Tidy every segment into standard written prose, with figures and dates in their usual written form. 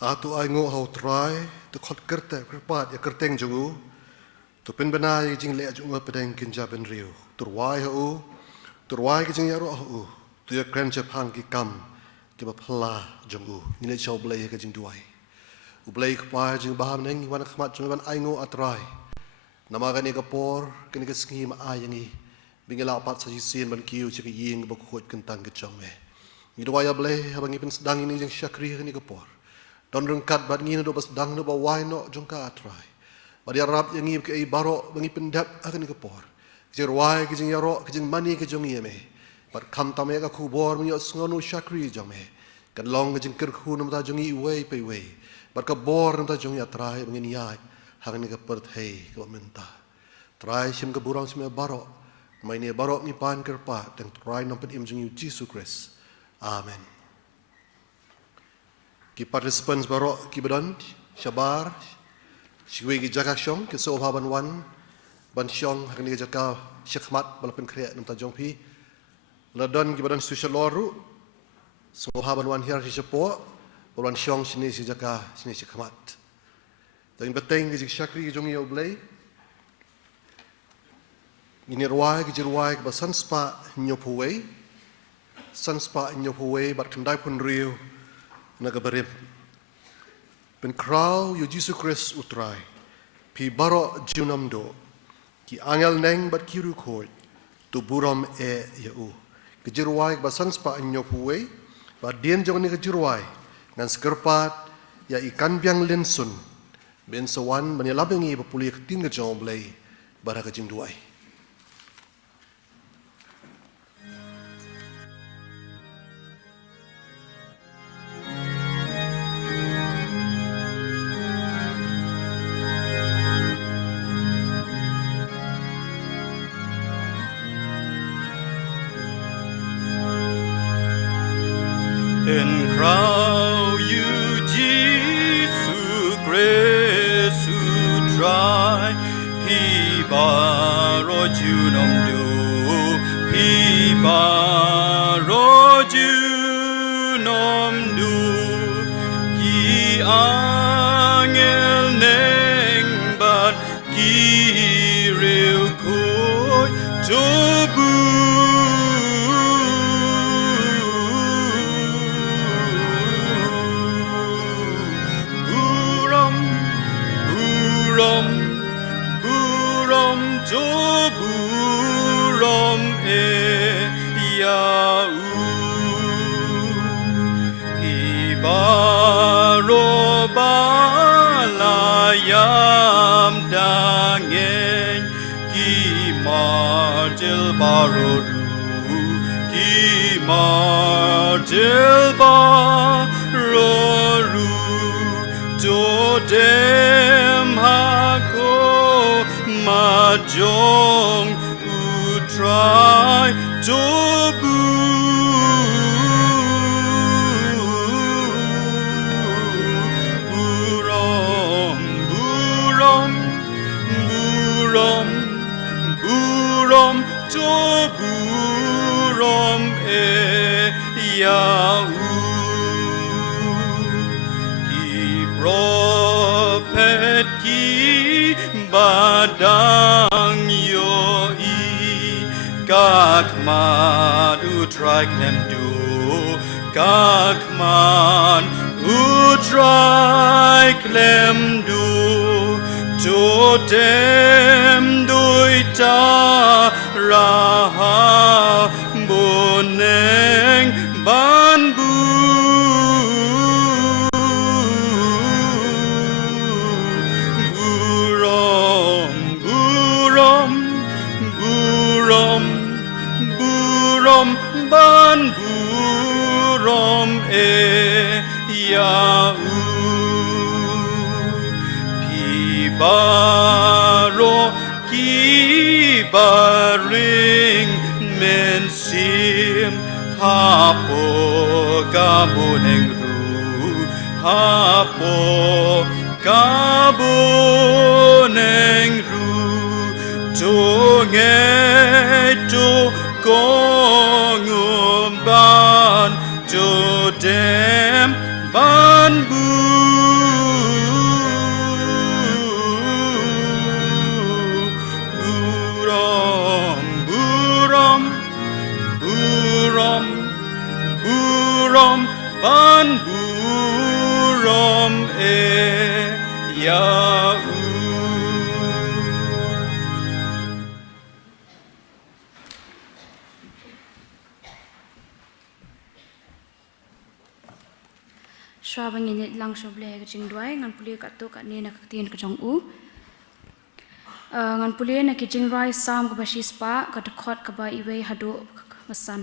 Atu ai ngo hau trai tu khot kerte kerpat ya kerteng jungu tu pen benai jing le jungu pedeng kinja ben riu turwai ki jing yaro hu tu ya kren chep hang ki kam ki ba phla jungu ni le chau blai ka jing duai u blai khpa jing baham neng wan khmat jungu ban ai ngo atrai nama ka ni ka por ka ni ka sngi ma ayangi bingela pat sa sin ban kiu chi ka ying ba khot kentang ke chong me ni duai ya blai abangi pen sedang ini jing syakri ka ni ka por don rengkat bat ngin do bas dang no ba wai no jongka atrai ba dia rap yang ngi ke baro bangi pendap akan ke por jer wai ke jing yaro ke jing mani ke jong yeme bat kham tam ya ka khu bor mi ngonu shakri jome kan long ke jing ker khu no ta jong i wei pe wei bat ka bor no ta jong atrai bangi ni ya hang ni ke per thei ko menta trai sim ke burang sim baro mai ni baro ni pan ker pa teng trai no pen im jong yu Jesus Christ amen. Ki participants barok ki badan syabar shwe ki jaga syong ki so ban wan ban syong hang ni jaga syekmat balapen kriat nam ta jong pi ladon ki badan social loru so ban wan hier si sepo ban syong sini si jaga sini syekmat dan beteng ki syakri ki jong yo blai ini ruai ki ruai ba sanspa nyopuwei sanspa nyopuwei bat kendai pun riu nagabarim pen krau yo Jesus Christ utrai pi baro junam do ki angel neng bat kiru khoi tu buram e yau kejirwai ba sanspa anyo puwe ba dien jong ni kejirwai ngan skerpat ya ikan biang lensun ben sawan menelabengi populi keting jong blai bara kejing duai. And crown you, Jesus Christ, who try, He baro junam do, He baro junam do, Ki angel neng bat ki real koi tobu. Marjil baroru dodem hako majong utrai tobu burom tobu Yau ki prophet ki badang yo I kakman utrai klem do kakman utrai klem do totem doita raha boneng banbu burom banbu rom e yau ki baro ki baring mensim hapo kabuneng ru hapo kabuneng ru to kongumban to dem banbu shwa bangin net lang shoble ka jing dwai ngan puli ka to ka ne na ka tien ka jong u ngan puli na ki jing rai sam ka bashi spa ka de khot ka ba iwe hadu masan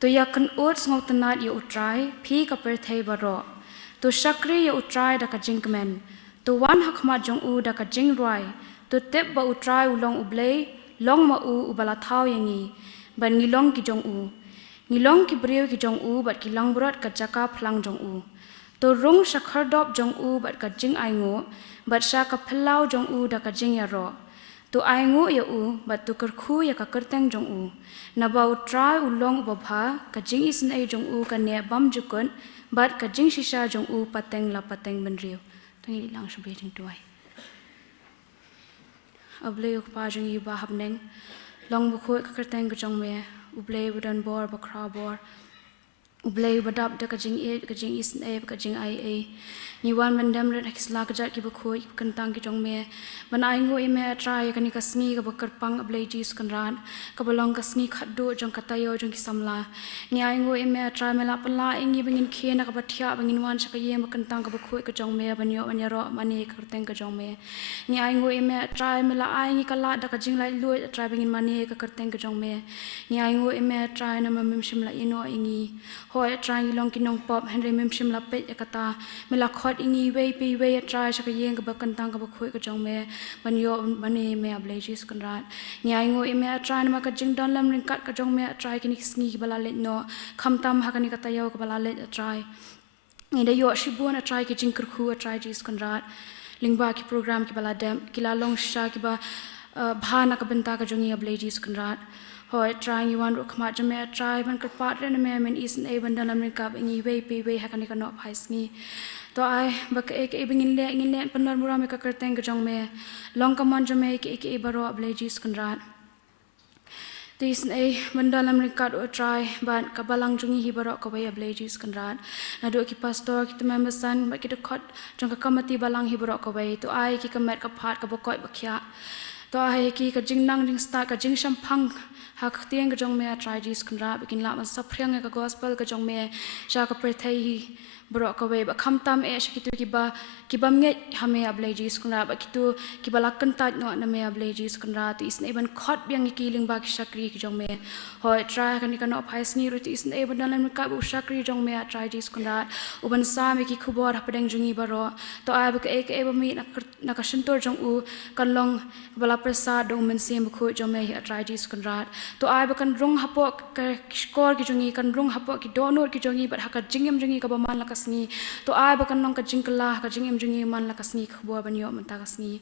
to ya kan ot ngau tanat ye utrai phi ka per thei baro to shakri ye utrai da ka jing kmen to wan hakma jong u da ka jing rai to tep ba utrai ulong ublei long ma u ubala thau yangi ban ngilong ki jong u ngilong ki breu ki jong u bat ki lang burat ka jaka phlang jong u to rung shakhar dop jong u bat ka jing ai ngo bat sha ka phlau jong u da ka jing ya ro to ai ngo ya u bat to kar khu ya ka kerteng jong u na ba utrai ulong ba bha ka jing isn ai jong u ka ne bam jukon bat ka jing shisha jong u pateng la pateng ban riu to ngi lang shu be jing tuai able uk pa jong yu ba habneng long bu khoi ka kerteng ka jong me ublei budan bor bakra bor ublei badap da ka jing isn e ka jing ai e ni wan mandam red xla ka jat ki bu khoi kan tang ki jong me ban ai ngo e me try ka ni ka sngi ka bakar pang ublei jis kan ran ka balong ka sngi khat do jong ka tayo jong ki samla ni ai ngo e me try me la pala ingi bangin khena ka bathia bangin wan sha ka yem kan tang ka bu khoi ka jong me ban yo ban ro mani ka teng ka jong me ni ai ngo e me try me la ai ngi ka la da ka jing lai lui try bangin mani ka teng ka jong me ni ai ngo e me try na ma mim shim la ino ingi hoi try ngi long ki nong pop henry mim shim la pe ka ta me la khot ingi wei pi wei try sha ka yeng ka ba kan tang ka ba khoi ka jong me ban yo mani me ablejis kan rat ni ai ngo e me try na ma ka jing don lam ring kat ka jong me try ki ni sngi ki bala le no kham tam ha ka ni ka ta yo ka bala le try ni da yo shi bu na try ki jing kur khu try jis kan rat lingba ki program ki bala dem ki la long sha ki ba bha na ka benta ka jongi ablejis kan rat hoi trying you want khma jame try ban kar pat re na me men is an even dan amri kap ingi wei pi wei ha ka ni ka no phais ni to ai bak ek e bingin le panar mura me ka kerteng ka jong me long ka man jame ek e baro ablejis kan rat tis an e mandal amri kat o try ban ka balang jongi hi baro ka wei ablejis kan rat na do ki pastor ki to member san ba ki to khot jong ka kamati balang hi baro ka wei to ai ki ka met ka phat ka bokoi bakhya to ai ki ka jing nang ding sta ka jing shampang ha ka tieng ka jong me try jis kan ra bikin la man saphriang ka gospel ka jong me sha ka prethai hi bro ka we ba kham tam e shikitu ki bam nge hame ablai jis kan ra ba kitu ki balakan tat no na me ablai jis kan ra ti isne ban khot byang ki ling ba ki shakri ki jong me hoi try kan ni kan no phais ni ru ti isne ban dalam ka bu shakri jong me try jis kan ra uban sa me ki khubor hapadeng jungi baro to ai ba ek e ba mi na ka shintor jong u kan long bala prasad dong men sem khu jong me try jis kan ra to ai ba kan rong hapo ka skor ki jongi kan rong hapo ki donor ki jongi ba ha ka jingem jongi ka ba man la kasni to ai ba kan nong ka jingkala ka jingem jongi man la kasni khbo ban yo man ta kasni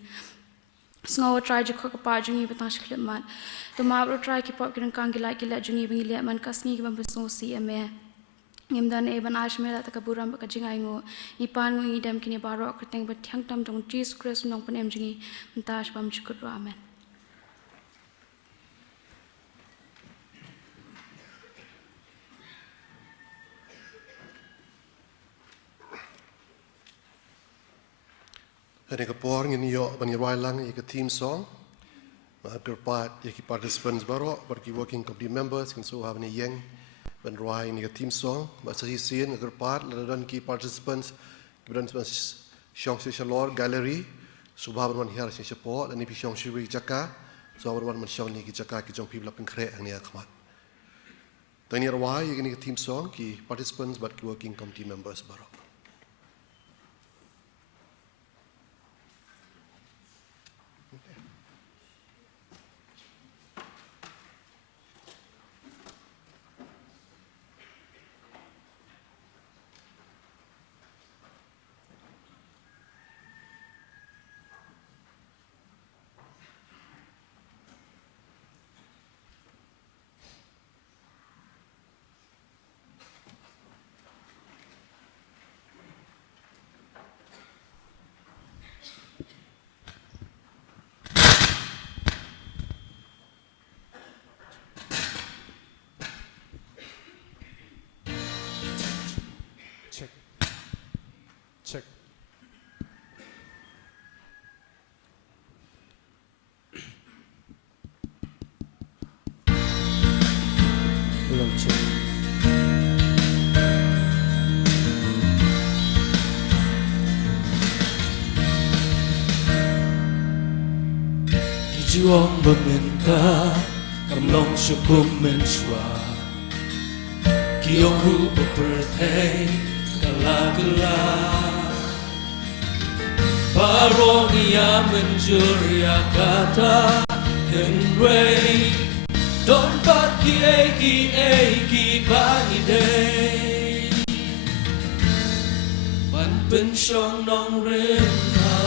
sngo try je ko ka pa jongi ba ta shkhlem man to ma bro try ki pop ki kang ki la jongi bingi le man kasni ki ban so si ame ngim dan e ban ash mela ta ka buram ba ka jingai ngo ni pan ngo ni dam ki ni baro ka teng ba thyang tam jong Jesus Christ nong pan em jongi man ta sh bam chukut ro amen Hari ka por ngin yo ban yai lang ye ka team song ma ka pat ye ki participants baro bar ki working committee members kan so have ni yeng ban roi ni ka team song ba sa hi sin ka pat la dan ki participants ban shong se shalor gallery subha ban hier se support ani pi shong shiri jaka so ban man shong ni ki jaka ki jong people pin khre ani khmat to ni roi ye ni ka team song ki participants but ki working committee members baro Check. Hello, check. Chuông bờ miền ta cầm lòng cho bùm men chua khi ông ru bờ birthday kala Paronia menjuria kata Henry Don't but ki bani day Ban pen song nong rin ha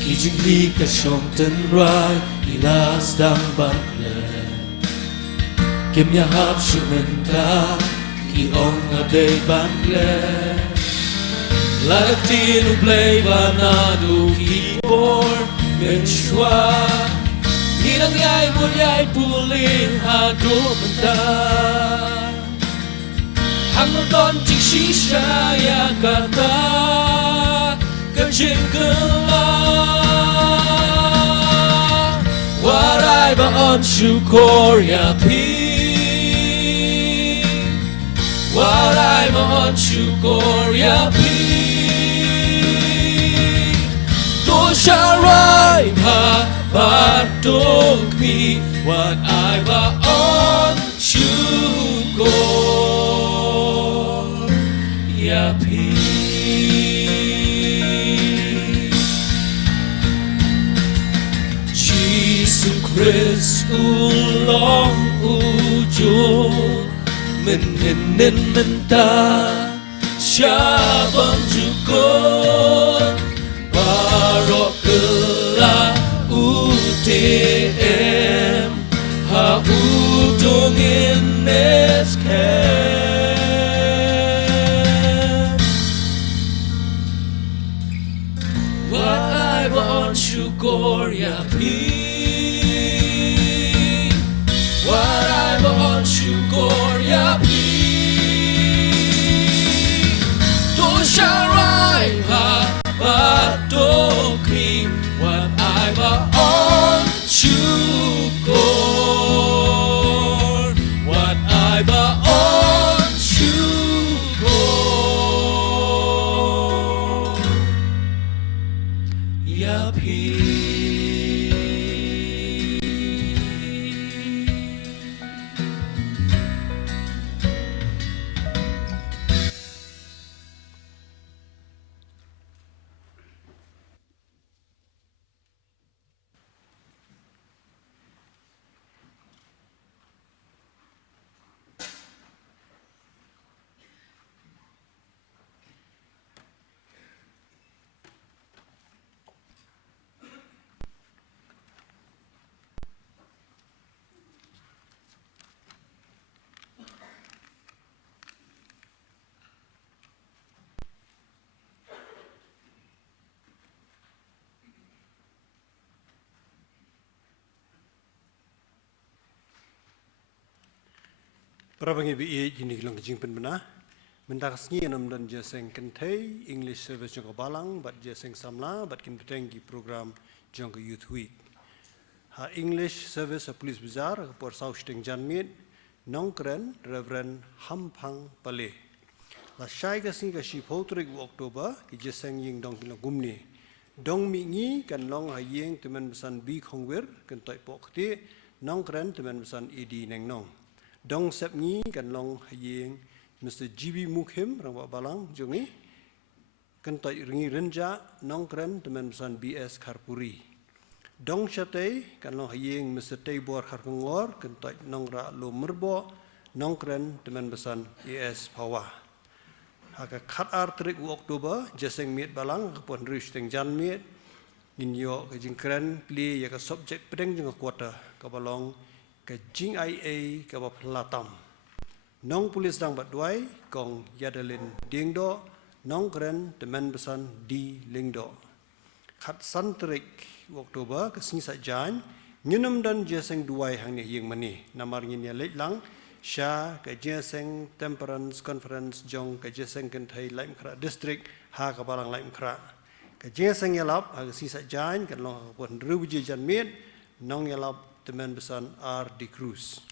Ki jing hi ka song ten rai Ilas dang ban le Kim ya hap shumen ta Ki ông ở đây ban lệ lại tin u play và na du keyboard bên xóa ni đang nhai buồn nhai puli ha du bên ta hàng một đòn chỉ xí xa ya kata cần trên cơn la warai ba on syukur ya pi Warai mohon syukur ya pi Dosa rai ha batuk mi Wat ai mohon syukur ya pi Jesus Christ ulong ujung mình hình nên mình ta cha bang jukon barokela UTM ha utong in eskem what I want syukur ya pi what I want syukur ya pi Dosa rai ha batokri what I want syukur what I want syukur ya pi Prabangi bi jinik lang jing pen bena mendak sngi nam dan jaseng kentai English service jong balang bat jaseng samla bat kin petengi program jong youth week ha English service a police bazar por south teng janmit nongkren reverend hampang pale la shai ka sing ka shi photrik October ki jaseng ying dong tin gumni dong mi ngi kan long ha yeng temen besan bi khongwer kan toi pok ti nongkren temen besan ed neng nong Dong sep ni kan long hayeng Mr. GB Mukhem rang balang jongi kan tai ringi renja nong kren teman besan BS Kharpuri dong chate kan long hayeng Mr. Taybor Kharkongor kan tai nong ra lo merbo nong kren teman besan AS Pawa haka khat ar trik Oktober jaseng miet balang pon rish teng jan miet in yo ka jing kren pli ya ka subject pedeng jong quarter ka balong ke jing IA ke ba platam nong polis dang bat duai kong yadalin dingdo nong kren teman besan di lingdo khat santrik Oktober ke sing sa jan nyunum dan jaseng duai hang ni yeng mani namar ngin ya lek lang sha ke jaseng temperance conference jong ke jaseng kan thai laim khra district ha ka balang laim khra ke jaseng ya lap ha sing sa jan kan lo pon ruji jan mit nong ya lap teman besan R. D. Cruz.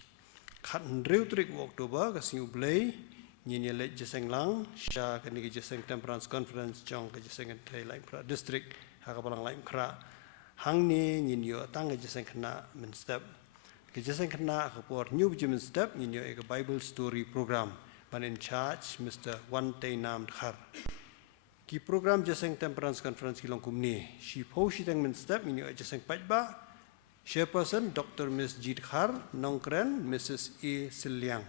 Khat ndrew trik Oktober ka sing ublay Nhìn lệ jeseng lang, sha kani ke jeseng temperance conference jong ke jeseng thai Laim Kra district ha ka balang Laim Kra. Hang ni nhìn yo tang ke jeseng khna min step. Ke jeseng khna ka por new min step nhìn yo ek Bible story program. Ban in charge Mr. Wan Tay Nam Khar. Ki program jeseng temperance conference ki long kumni. Shi po shi tang min step nhìn yo jeseng pajba. Chairperson Dr. Ms. Jit Khar, Nongkren Mrs. A. Silyang.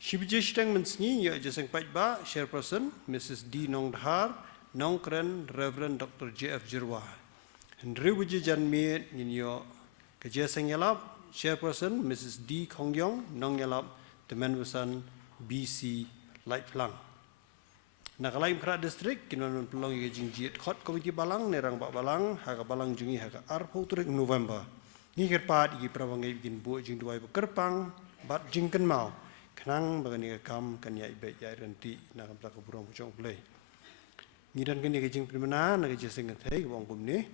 Shibjishtang Mansni, Jeseng Pajba, Chairperson, Mrs. D. Nongdhar, Nongkren, Reverend Dr. J.F. Jirwa. And Riwiji Janmi, Ninyo, Kajeseng Yalap, Chairperson, Mrs. D. Kongyong, Nong Yalap, the Menwasan, BC, Lightflang. Nakalaim Kra District, Kinwan Pelong Yajing Jiet Hot Committee Balang, Nerang Bak Balang, Haga Balang Jungi Haga Arpo Turik November. Ni kerpat Igi Prawangai Bikin Bu Jing Duai Kerpang, Bat Jingken Mau. Kenang bagani kam kan ya ibe ya renti na kam ta burong pucong play ni dan kan ke jing primana na ke jeseng thai wong kum ni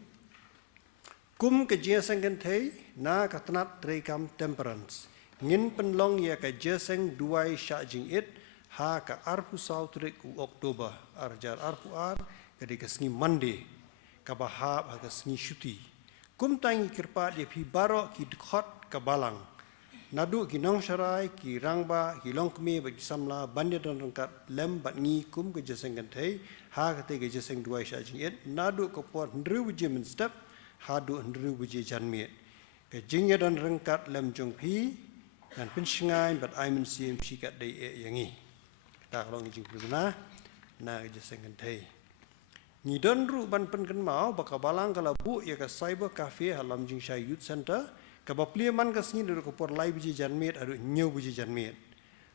kum ke jeseng kan thai na ka tanat tre kam temperance ngin penlong ya ke jeseng duai sha jing it ha ka arpu sau trik Oktober arjar arpu ar ke de kesngi Monday ka bahab ha kesngi syuti kum tangi kirpa de pi baro ki khot ka balang Nadu ki nong sharai ki rangba ki longkmi bagi samla bandia dan rangkat lem bat ngi kum ke jeseng kan thai ha kate ke jeseng duai sha jing et nadu ko por ndru buje min step ha du ndru buje janmi ke jingya dan rangkat lem jong pi dan pinsngai bat ai min sim sikat dei e yangi ta long jing pruna na ke jeseng kan thai ni don ru ban pen kan mau bakabalang kala bu ya ka cyber cafe halam jing shai youth center Kabapliaman kasni dulu kopor lai buji janmet adu nyau buji janmet.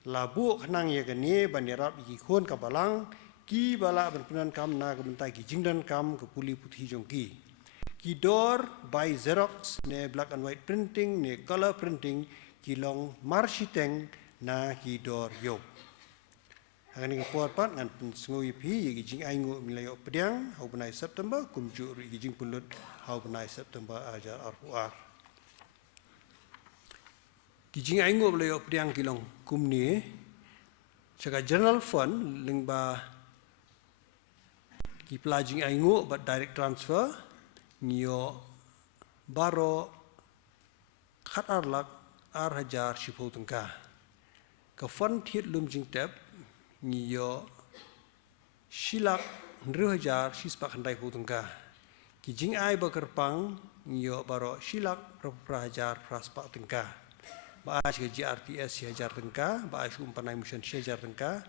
Labu kenang ya kene bandirat iki khon kabalang ki bala berpenan kam na kebentai ki jingdan kam ke puli putih jongki. Ki door by Xerox ne black and white printing ne color printing ki long marshiteng na ki door yo. Akan ini kopor pat ngan sengoi pi ki jing aingu milayo pediang hau benai September kumju ki jing pulut hau benai September ajar arpuar. Kijing aingu boleh opdiang kilong kumni, cakap general fund lingba ki pelajing aingu but direct transfer nio baro khat arlak hajar shipo tengka. Ke fund tiat lum jing tep nio silak 1,000 sispak handai po tengka. Kijing ai bakerpang nio baro silak prahajar praspak tengka. Baas ke GRTS 1,000 tengka, baas umpanai mission 1,000 tengka,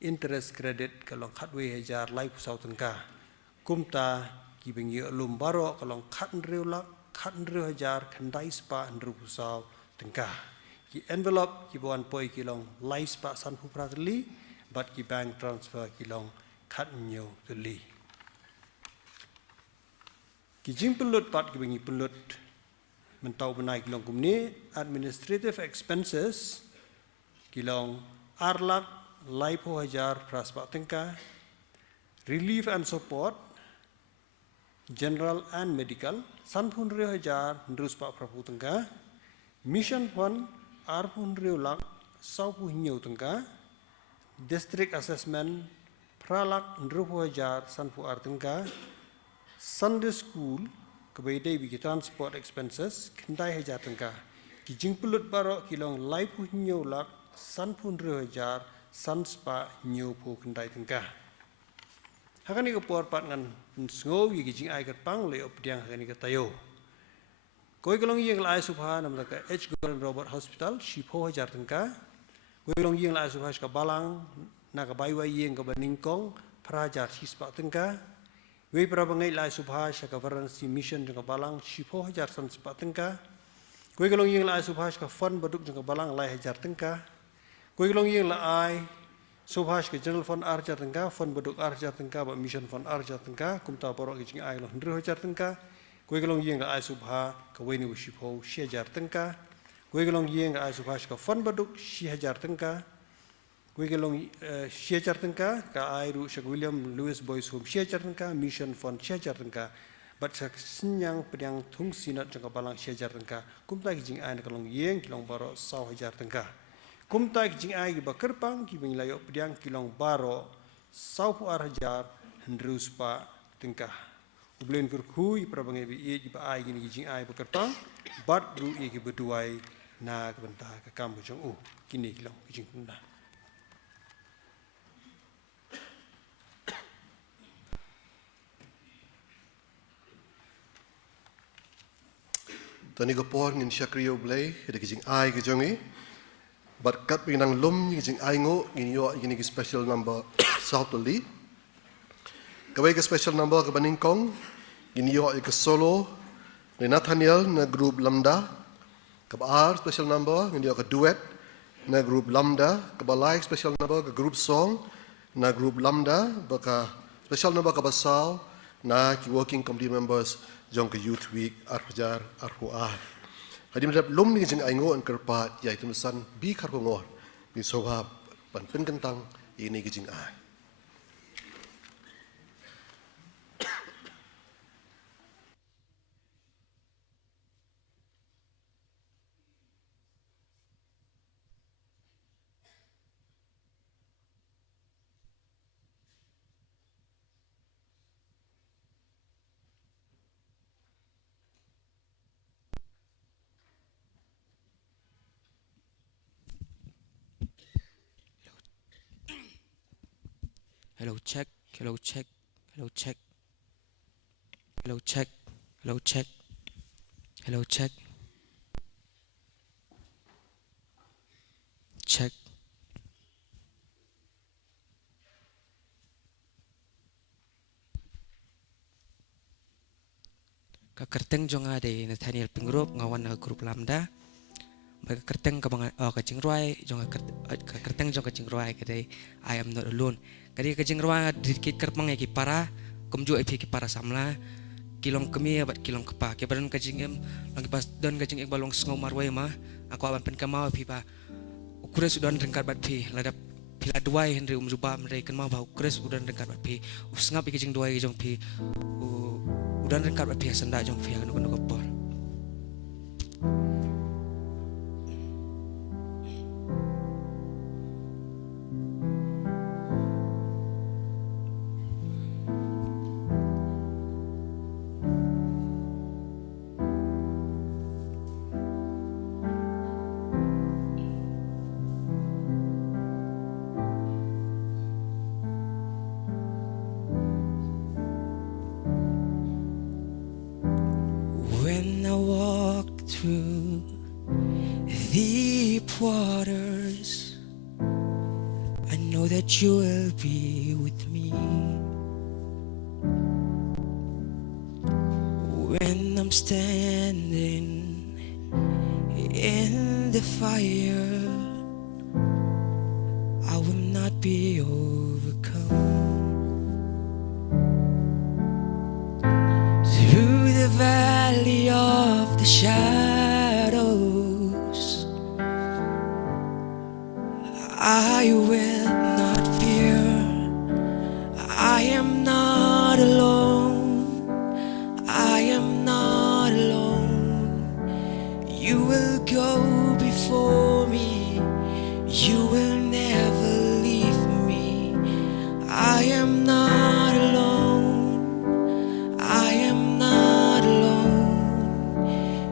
interest credit kalau khatwe 1,000 lai pusau tengka. Kumta ki bengi lum baro kalau khat nriulak, khat 1,000 khandai spa ndru pusau tengka. Ki envelope ki buan poi kilong lai spa san pupra teli, bat ki bank transfer kilong khat nyo teli. Ki jing pelut pat ki bengi pelut mentau benai kilong kumni administrative expenses kilong arlak laipo 1,000 praspak tengka relief and support general and medical sanpun 1,000 ndruspak prapu tengka mission fund arpun riulak saupu hinyau tengka district assessment pralak ndrupu 1,000 sanpu ar tengka Sunday school kebaidai bagi transport expenses kendai 1,000 tengka. Ki jing pelut barok kilong lai pu nyau lak san pun 1,000 san spa nyau pu kendai tengka. Hakan ni kepor pat ngan ngau ki jing ai kat pang le op diang hakan ni katayo. Koi kelong yang lai subha nam ka H Gordon Robert Hospital shipo 1,000 tengka. Koi kelong yang lai subha ka balang na ka baiwai yang ka baningkong prajar sispa tengka. Wei prabangai lai subhash ka varanasi mission jang balang shipo 1,000 san spa tengka. Koi kelong yang lai subhash ka fund baduk jang balang lai 1,000 tengka. Koi kelong yang lai subhash ka general fund 1,000 tengka, fund baduk 1,000 tengka, ba mission fund 1,000 tengka, kumta borok ki jing ai lo 1,000 tengka. Koi kelong yang lai subha ka wei ni shipo 1,000 tengka. Koi kelong yang lai subhash ka fund baduk 1,000 tengka. Koi kelong 1,000 tengka ka airu Sir William Lewis Boys Home 1,000 tengka, mission fund 1,000 tengka. Bat sak senyang pedang tung sinat jangka balang 1,000 tengka. Kumta ki jing ai na kelong yeng kilong baro 1,000 tengka. kumtai kijing ai giba kerpang kibing layo pediang kilong baro saupu arhajar hendrus pa tengkah ublen kurkhui prabangai bi ie giba ai gini kijing ai bekerpang bat ru ie giba duai na kebenta ke kambu jong kini kilong kijing tunda. Tani gopor ngin syakriyo blay hede kijing ai kijongi but kat pinang lum kijing ai ngo ngin yo gini ki special number South Li kawai ke special number ke Baningkong ngin yo ke Solo ni Nathaniel na group Lambda ke Baar special number ngin yo ke duet na group Lambda ke Balai special number ke group Song na group Lambda baka special number ke Basau na ki working committee members jong ke Youth Week Arhajar Arhuar. Hadi mendap lum ni jeng aingo an kerpat yai tulisan bi kar ngor bi sohab pan pen kentang ini ke jeng ai. Hello check, hello check, hello check, hello check, hello check, hello check, check. Kakerteng jong ada Nathaniel Pinggrup ngawan grup Lambda. Mereka kerteng ke kacing ruai jong kerteng jong kacing ruai kedai I am not alone. Kadi kacing ruai dikit kerpang ya para kumju epi para samla kilong kemi abat kilong kepa kebaran kacing em lagi pas dan kacing balong sengau marwai mah aku aban pen kamau epi pa ukure sudah rengkat bat pi ladap pila duai henry zuba mereka mau bau ukure sudah rengkat bat pi usngap kacing duai jong pi udah rengkat bat pi senda jong pi anu kopor. When I walk through deep waters, I know that you will be with me. When I'm standing in the fire, I will not be overcome. Through the valley of the shadows, I will not fear. I am not alone. I am not alone. You will go before me. You will never leave me. I am not alone. I am not alone.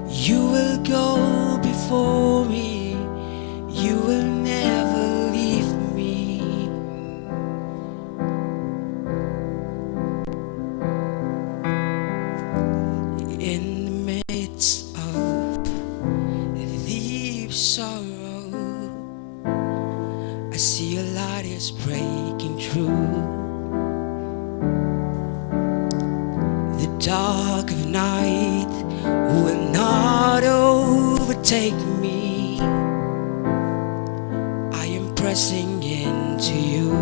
You will go before me. You will never leave me. In the midst of deep sorrow, I see a light is breaking through. The dark of night will not overtake me. I am pressing into you.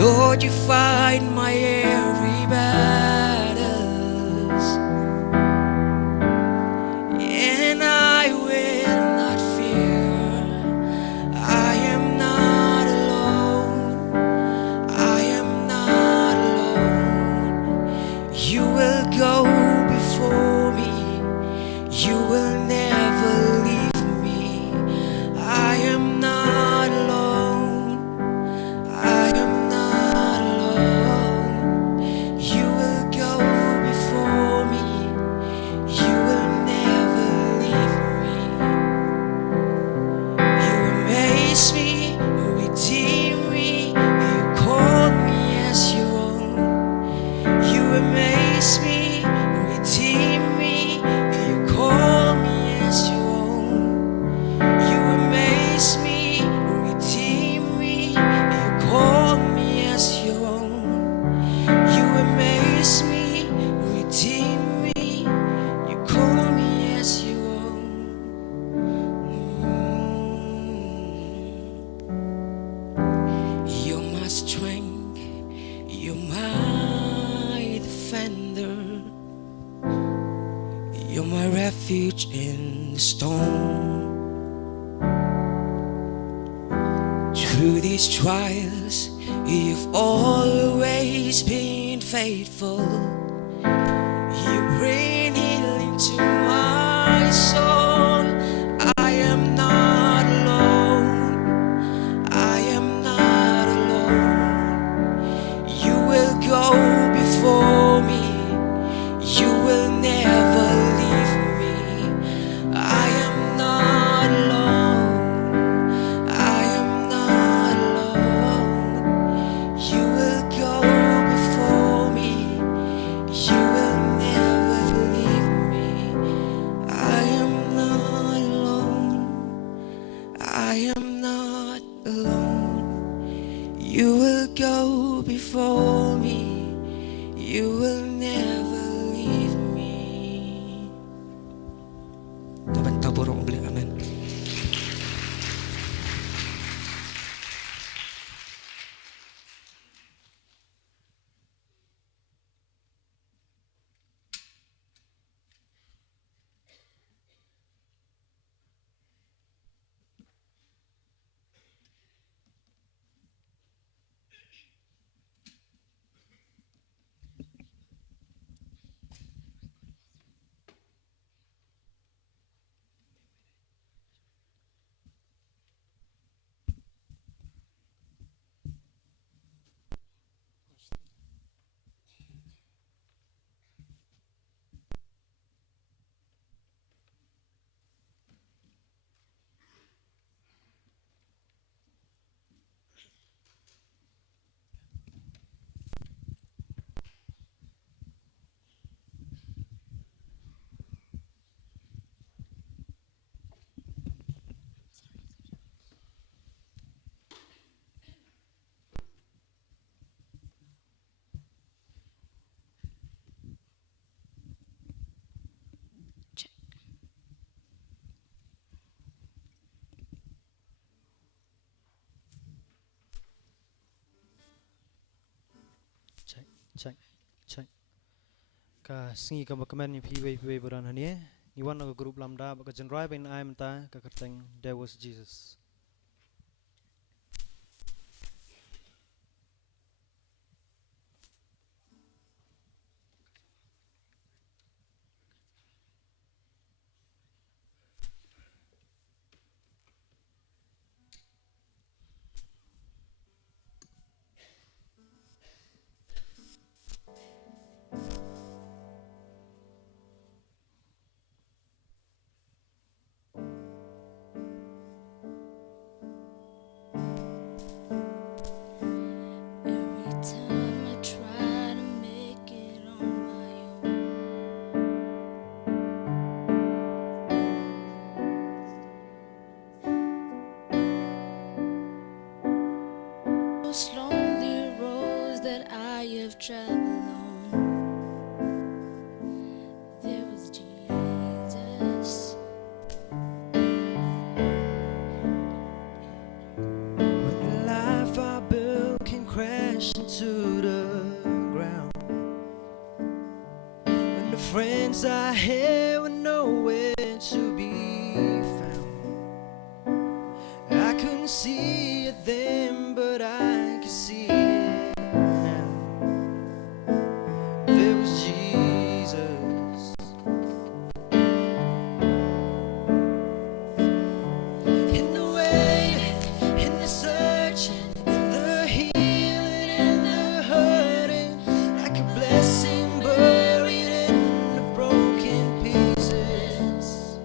Lord, you fight my every battles, and I will not fear. I am not alone. I am not alone. You will go before me. You will never You're my defender. You're my refuge in the storm. Through these trials, you've always been faithful. You bring healing to my soul. I am not alone. I am not alone. You will go before me. You will never leave me. I am not alone. I am not alone. You will go before me. You will never leave me. I am not alone. I am not alone. You will go before me. You will never leave me. Dapat taburong uli. Amen. Check. Ka singi ka bakaman ni piwe buran hanie. Ni wan ka grup lamda baka jenrai ben ai mta ka kerteng there was Jesus. Every time I try to make it on my own, those lonely roads that I have traveled on, there was Jesus. When the life I built can crash into the ground. When the friends I had were nowhere to be found. I couldn't see it then, but I can see it now. There was Jesus. In the way, in the searching, in the healing, in the hurting, like a blessing buried in the broken pieces.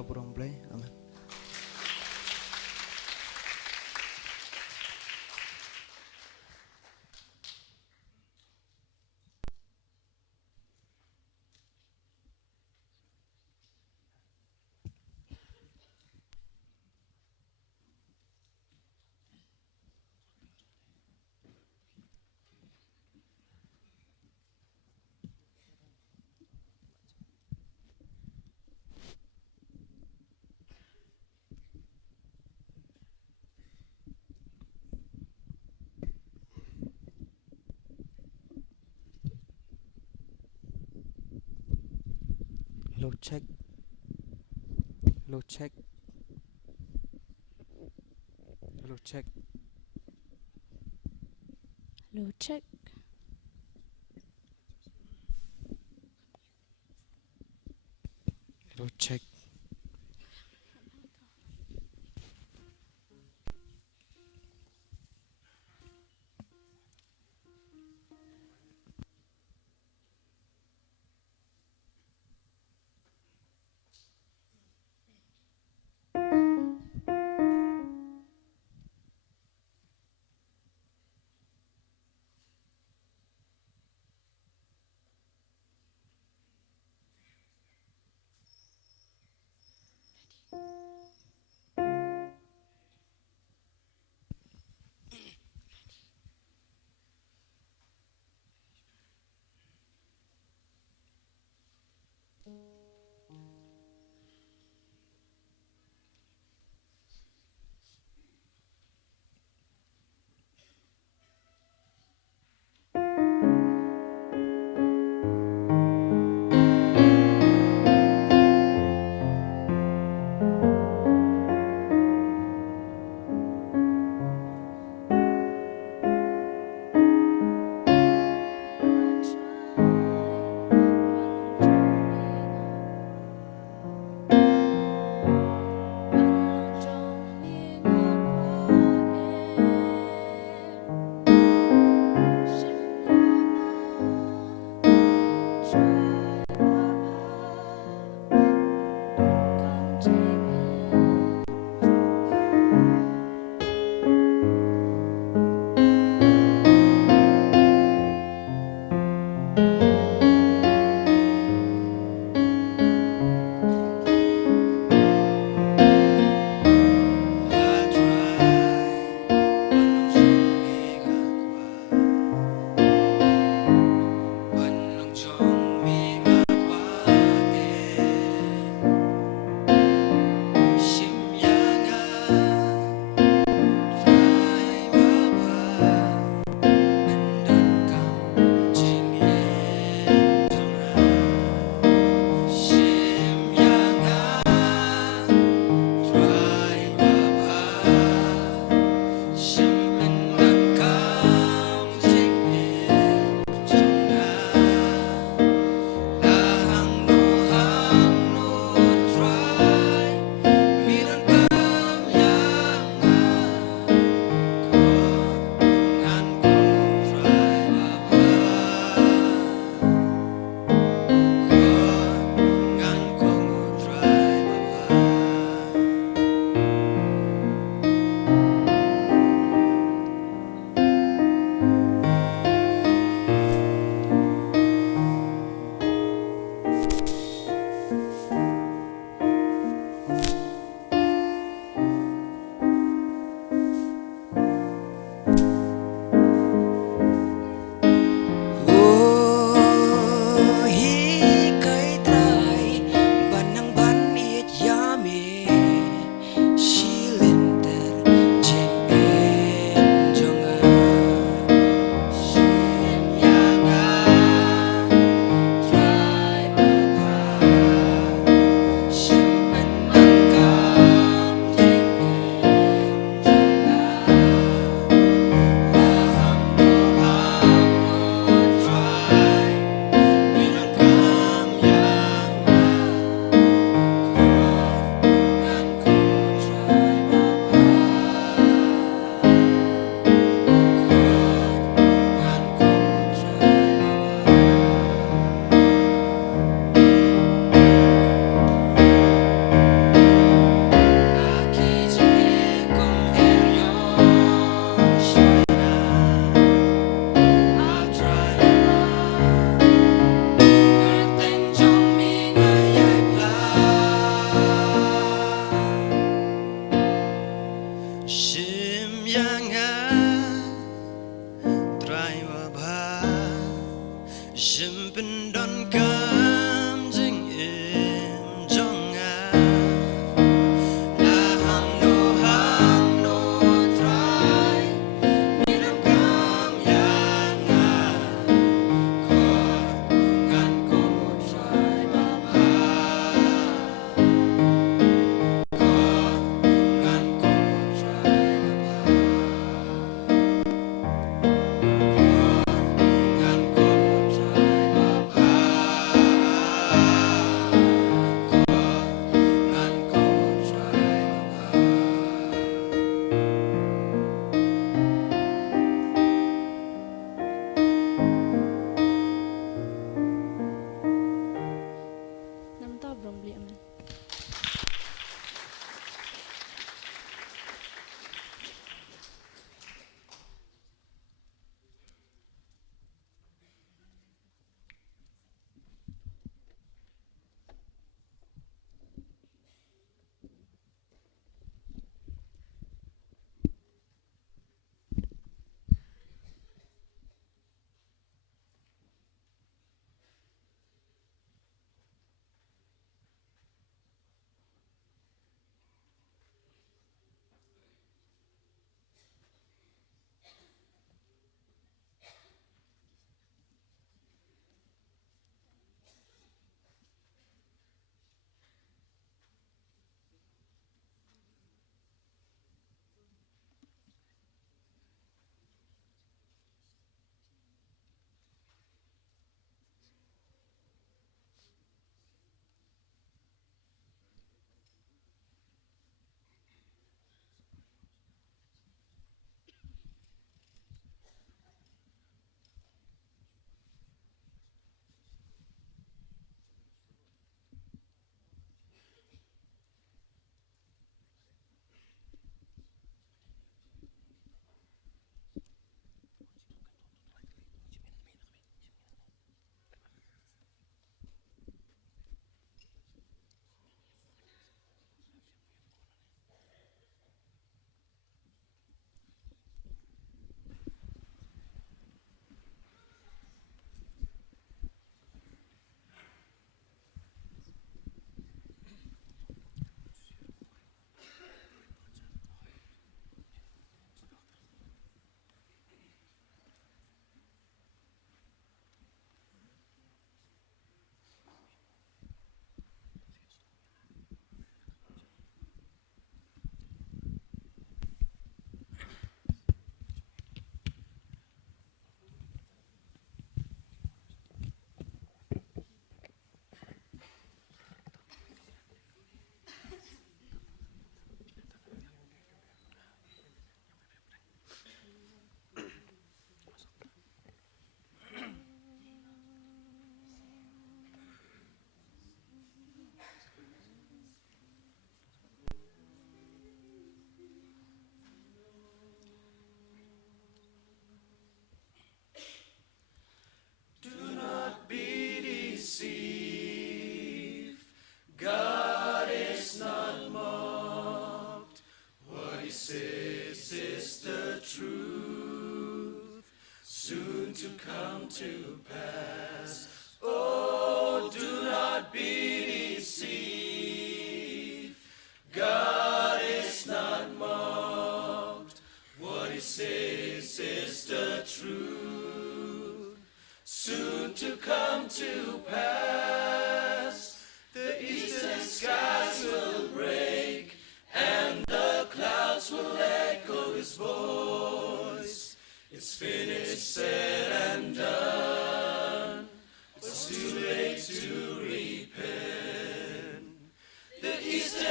Tuta burong blay. Amen. Hello check. Hello check. Hello check. Hello, check. Hello check.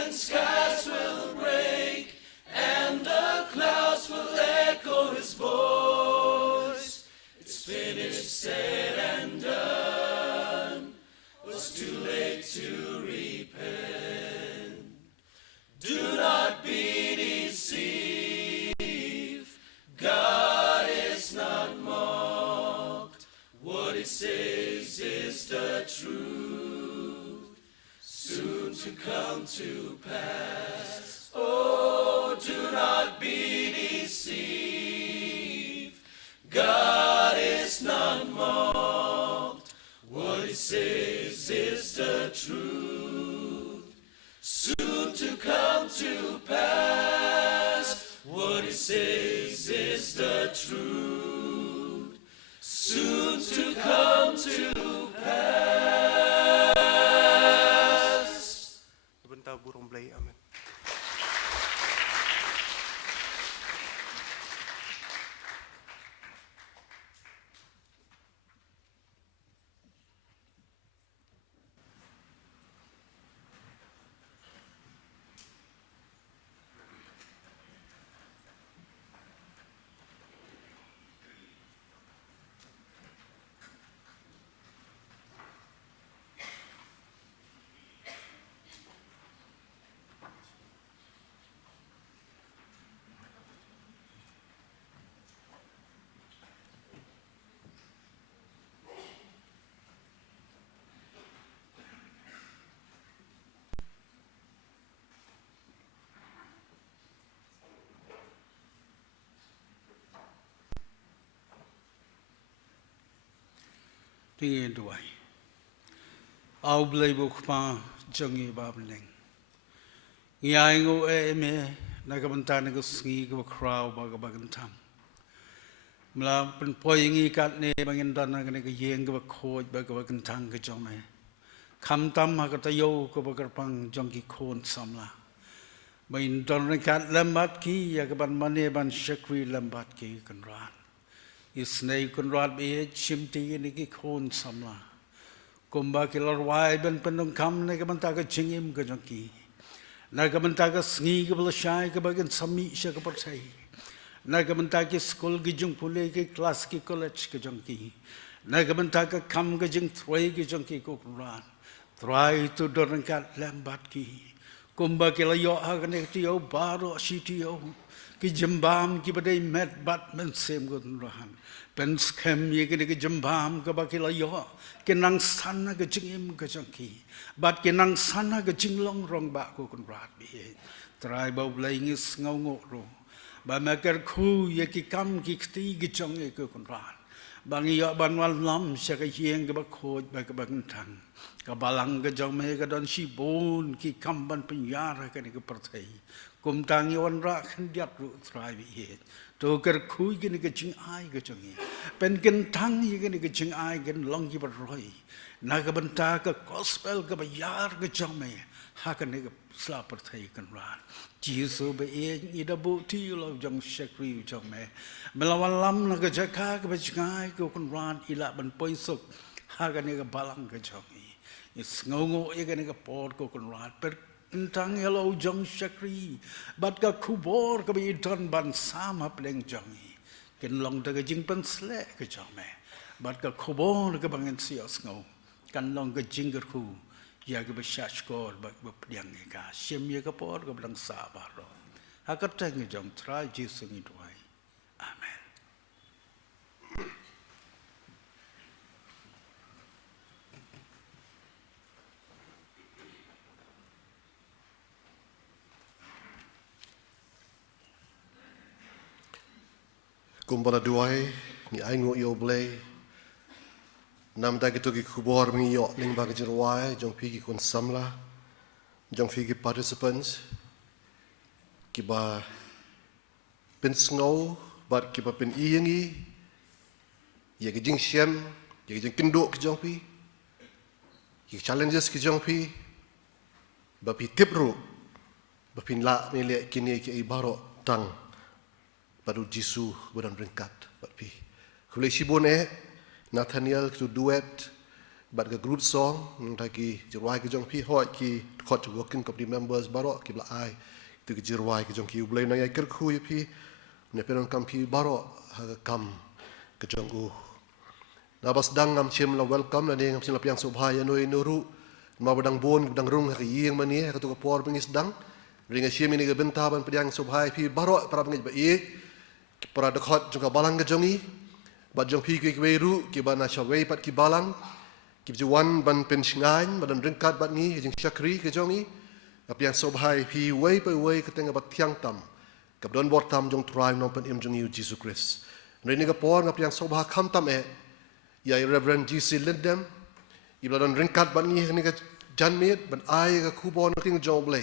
and skies will break, and the clouds will echo his voice. It's finished, said and done. Was too late to repent. Do not be deceived. God is not mocked. What he says is the truth, soon to come to pass. Oh, do not be deceived. God is not mocked. What he says is the truth, soon to come to pass. What he says is the truth, soon to come to pass. Bentar burung belai, amin. Tingin duai. Au blai bukma jangi babling. Ngiai ngo me nagabanta nagasngi ko crowd bagabagantang. Mla pen poyingi kat ne bangin dan nag yeng ko khoj bagabagantang ka jome. Kham tam hakatayo ko bagarpang jangi khon samla. Bain dan kat lambat ki ya kaban mane ban shakri lambat ki kanran. Isnei kunrat be chimti ni ki khon samla kumba kilar wai ben penung kam ne kamanta ka chingim ka jangki na kamanta ka sngi ka bal shai ka bagan sami sha ka parchai na kamanta ki school ki jung pule ki class ki college ka jangki na kamanta ka kam ka jing throi ki jangki ko kunrat try to dorangkat lambat ki kumba kilar yo ha ka ne ti yo baro cto ki jambam ki badai met bat men sem ko kunrat pen scam ye ke jambam ka bakila yo ke nang sana ke jingim ke jangki bat ke nang sana ke jinglong rong ba ko kun rat bi trai ba blingis ngau ngo ro ba maker khu ye ki kam ki kti ki jong ye ko kun rat bang yo ban wal lam sha ka hieng ke ba khoj ba ka bang thang ka balang ke jong me ka don shi bon ki kam ban pinyara ka ni ke perthai kum tang yon ra khan diat ru trai bi he to ker khui ke ni ke jing ai ke jong pen ken thang ye ke ni ke jing ai ken long ki ba roi na ka banta ka gospel ka ba yar ke jong me ha ka ni ke sla perthai kan ran jisu be e ni da bu ti lo jong shakri jong me melawan lam na ka jaka ka ba jingai ko kan ran ila ban poi sok ha ka ni ka balang ke jong is ngau ye ke ni ka por ko kan ran per tentang hello jong shakri bat ka khubor ka bi don ban sama pleng jongi ken long ta ka jing pan sle ka jome bat ka khubor ka bangen sios ngau kan long ka jing ka khu ya ka ba shash kor ba pdiang ka shem ye ka por ka blang sa ba ro ha ka tang jong try jisu ni duai amen. Kumbala duai ni aingo yo blay nam da gitu ki kubor mi yo ling ba jirwai jong pi ki kun samla jong fi ki participants ki ba pin snow ba ki ba pin iyengi ye ki jing shem ye ki jing kindo ki jong pi ki challenges ki jong pi ba pi tipru ba pin la ni le kini ki ibaro tang baru Jisu budan berengkat bat pi. Kulai sibone Nathaniel tu duet บัดกับกรุ๊ปสองทากีจิรวายกิจงพี่หอยกีขอดจะ working กับ the members บารอกิบละอายตุกิจิรวายกิจงคิวเบลย์นายกิรคุยพี่เนี่ยเป็นคำพี่บารอหากคำกิจงอูนาบัสดังงามเชื่อมเรา welcome นั่นเองงามเชื่อมเราเพียงสุภาพยานุยนูรุมาบัดดังบนดังรุ่งหากยิงมันนี้หากตุกปอร์เป็นกิสดังเรื่องเชื่อมiniกับเบนทาบันเพียงสุภาพพี่บารอpara pengis baik para dekat juga balang kejongiบัดจงพี่กิเวรุกิบานาชเวปัดกิบาลังกิบจวันบันเป็นชงานบัดริงกัดบัดนี้จึงชักรีกิจงนี้กับยังสบายพี่เวไปเวก็แต่งบัดเที่ยงต่ำกับโดนบอดต่ำจงทรายน้องเป็นอิมจงยูจิสุคริสในนี้ก็ปอนกับยังสบายคำต่ำยายเรเวรนจีซิลเลนเดมอีบัดริงกัดบัดนี้นี่ก็จันเมดบัดไอก็คูบอนทิ้งจงเบล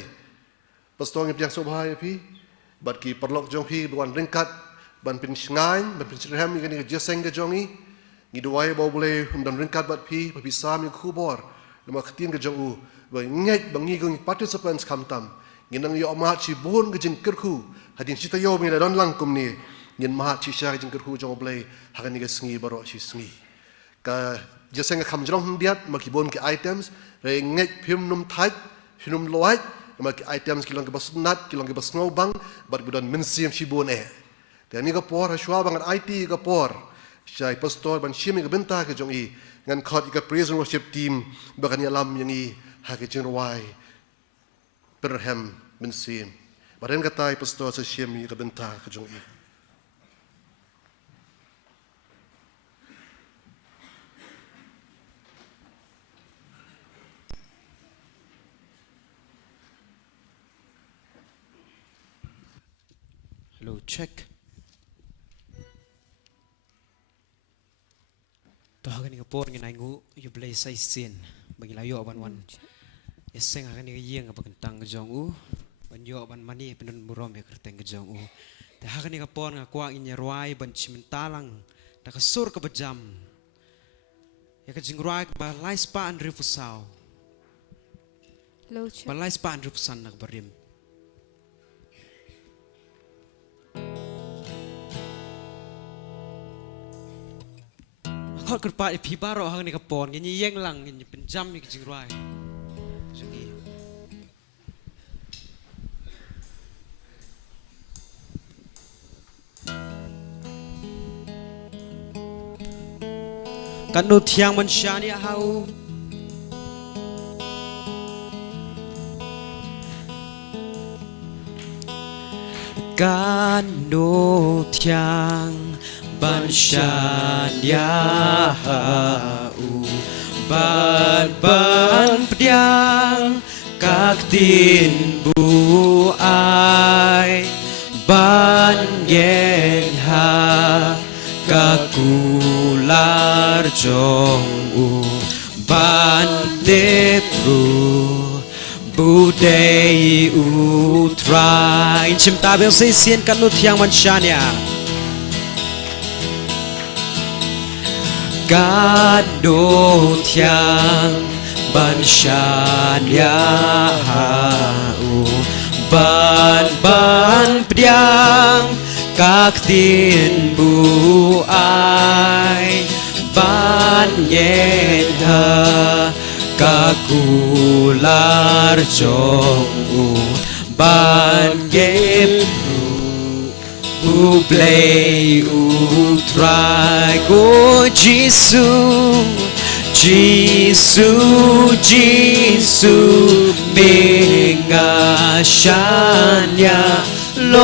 ปัสตองกับยังสบายพี่บัดกีปลอกจงพี่บัดริงกัดบันเป็นงานบันเป็นสิ่งที่ทำกันนี่ก็เจสังกับจงนี้งี้ดูไว้บอกเลยผมดันริงกัดบัดพี่สามยังคู่บอร์แล้วมาขติ้งกับจงอูว่าเงี้ยบางงี้ก็มี participants คำต่ำงี้นั่งยอมมาชีบุญก็จึงกระคู่หาดินชิตโยมีอะไรด้านหลังกุมนี้งี้มาชีชาจึงกระคู่จงบอกเลยหากันนี่ก็สงีบารอชีสงีก็เจสังกับคำจงเดียดมากี่บุญกี่ items เรื่องเงี้ยพิมพ์นุ่มไทยพิมพ์นุ่มลอยมากี่ items กี่ลองกับบสนัดกี่ลองกับบสโนบังบัดบุญมินซีมชีบุญแต่นี่ก็ปอร์ชัวบังไอทีก็ปอร์ใช่พัสตอร์บันชิมิก็เป็นตาก็จงอีงั้นขออีกกับ praise and worship team บักันยาลำยังอีหากจึงรวายเปรแฮมเป็นซีมบัดนั้นก็ตายพัสตอร์จะชิมิก็เป็นตาก็จงอีHello checkตัวกันนี่ก็ปนกันนายงูอยู่เปลย์ไซเซียนบางทีเราโยวันยเซ็งหากันนี่ก็เยี่ยงกับกันตังกับจงอูบันโยบันมันนี่เป็นบุรอมเอกแต่งกับจงอูแต่หากันนี่ก็ปนกับกวางอินยารวายบันชิมันตาลังแต่ก็สุรกับประจำอยากจะจิงรายกับบาไลสปานริฟุสาวบาไลสปานริฟุสันนักบริมขอดกระป๋าอีพีบ้ารอหังในกระปอนยันยี่แย่งหลังยันเป็นจำยันจริงไรจริงกันนุเทียงมันชาเนี่ยฮากันนุเทียงบัญชาญาอูบันเปียงกักตินบูไอบันเย็นหากักกูลาร์จงอูบันเดปรูบูเดย์อูทรายชิมตาเบลเซียนกันนุเทียงบัญชาญาการดูเทียงบัญชาญาอูบันเปียงกักตินบูไอบันเย็นเธอกักกูลาร์จงอูบันเย็นอูเปลย์อูทรายกูจิสุเมงาชัญญาโล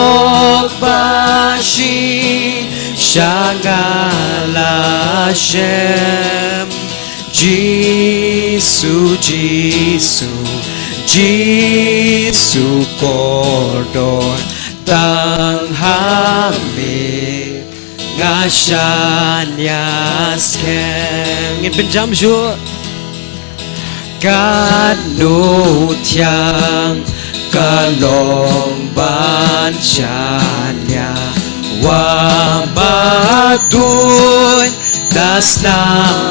กบาชีชางาลาเชมจิสุกอดอนตังหาเมงาชัญญาสแคงเงินเป็นจำชัวการดูเทียงกาลองบัญชาญาว่าบาตุนดัสนา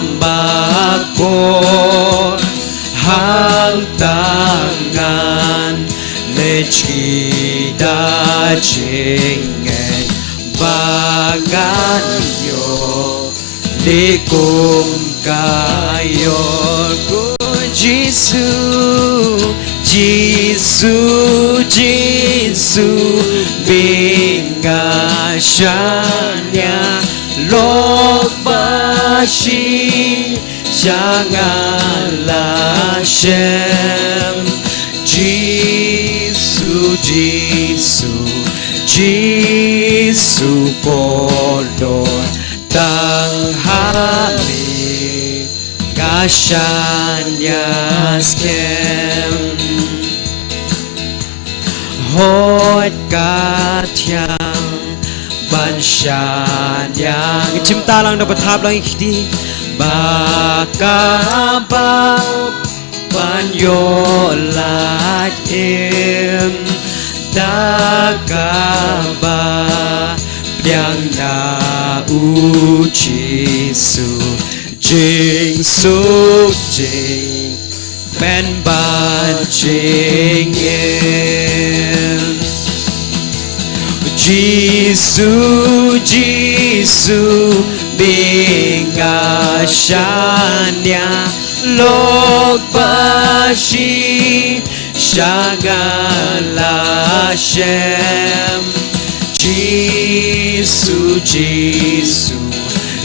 มบาโกหางtangan Nechidacingen Baganyo Dikum kayor ko Jisu Jisu Jisu bingasanya lokbashi janganlah Shem Jisu Jisu Jisu podor tang hami kasanya skem hot katyang bansyanyang cinta lang dapat hablang ikti bakabab banyolat im dagaba yang na ujisu jing su jing ben ban jing im Jisu Jisu bingasanya lokbashi shagala Shem Jisu Jisu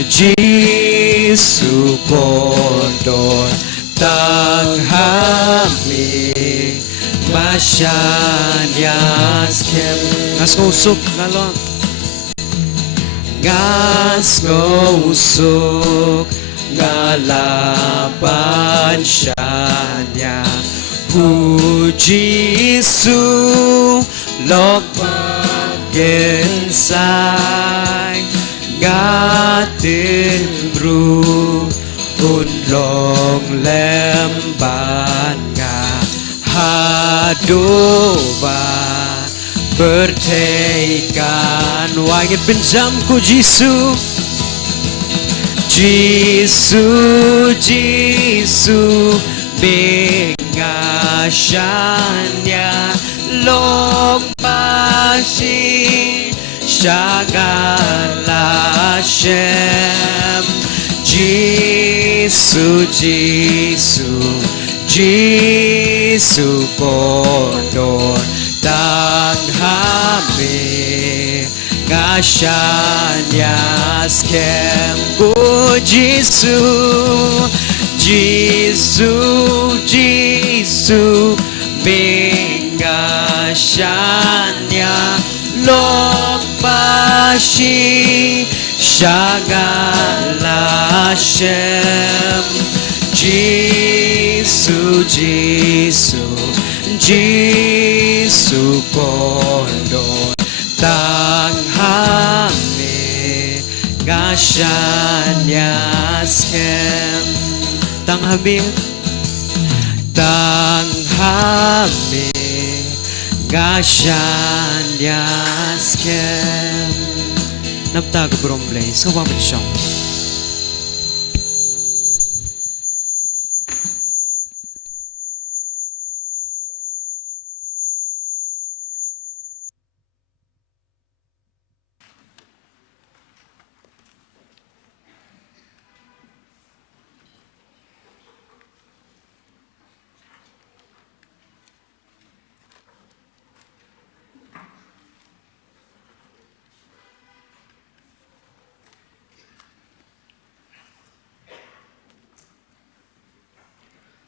Jisu kodor tanghami masyanya skem ngas ngusuk ngalong ngas ngusuk ngalaban syanya Jisu lokbagen sai gatin bru unlong lemban nga hadoba bertekan wangit benjamku Jisu Jisu Jisu bingasanya lokbashi shagala Shem Jisu Jisu Jisu kodor tanghami ngasanya skem ku Jisu Jisu Jisu bingasanya lokbashi shagala Shem Jisu Jisu Jisu kodor tanghami ngasanya skem tanghami tanghami ngasanya skem namtag bromble so wamishong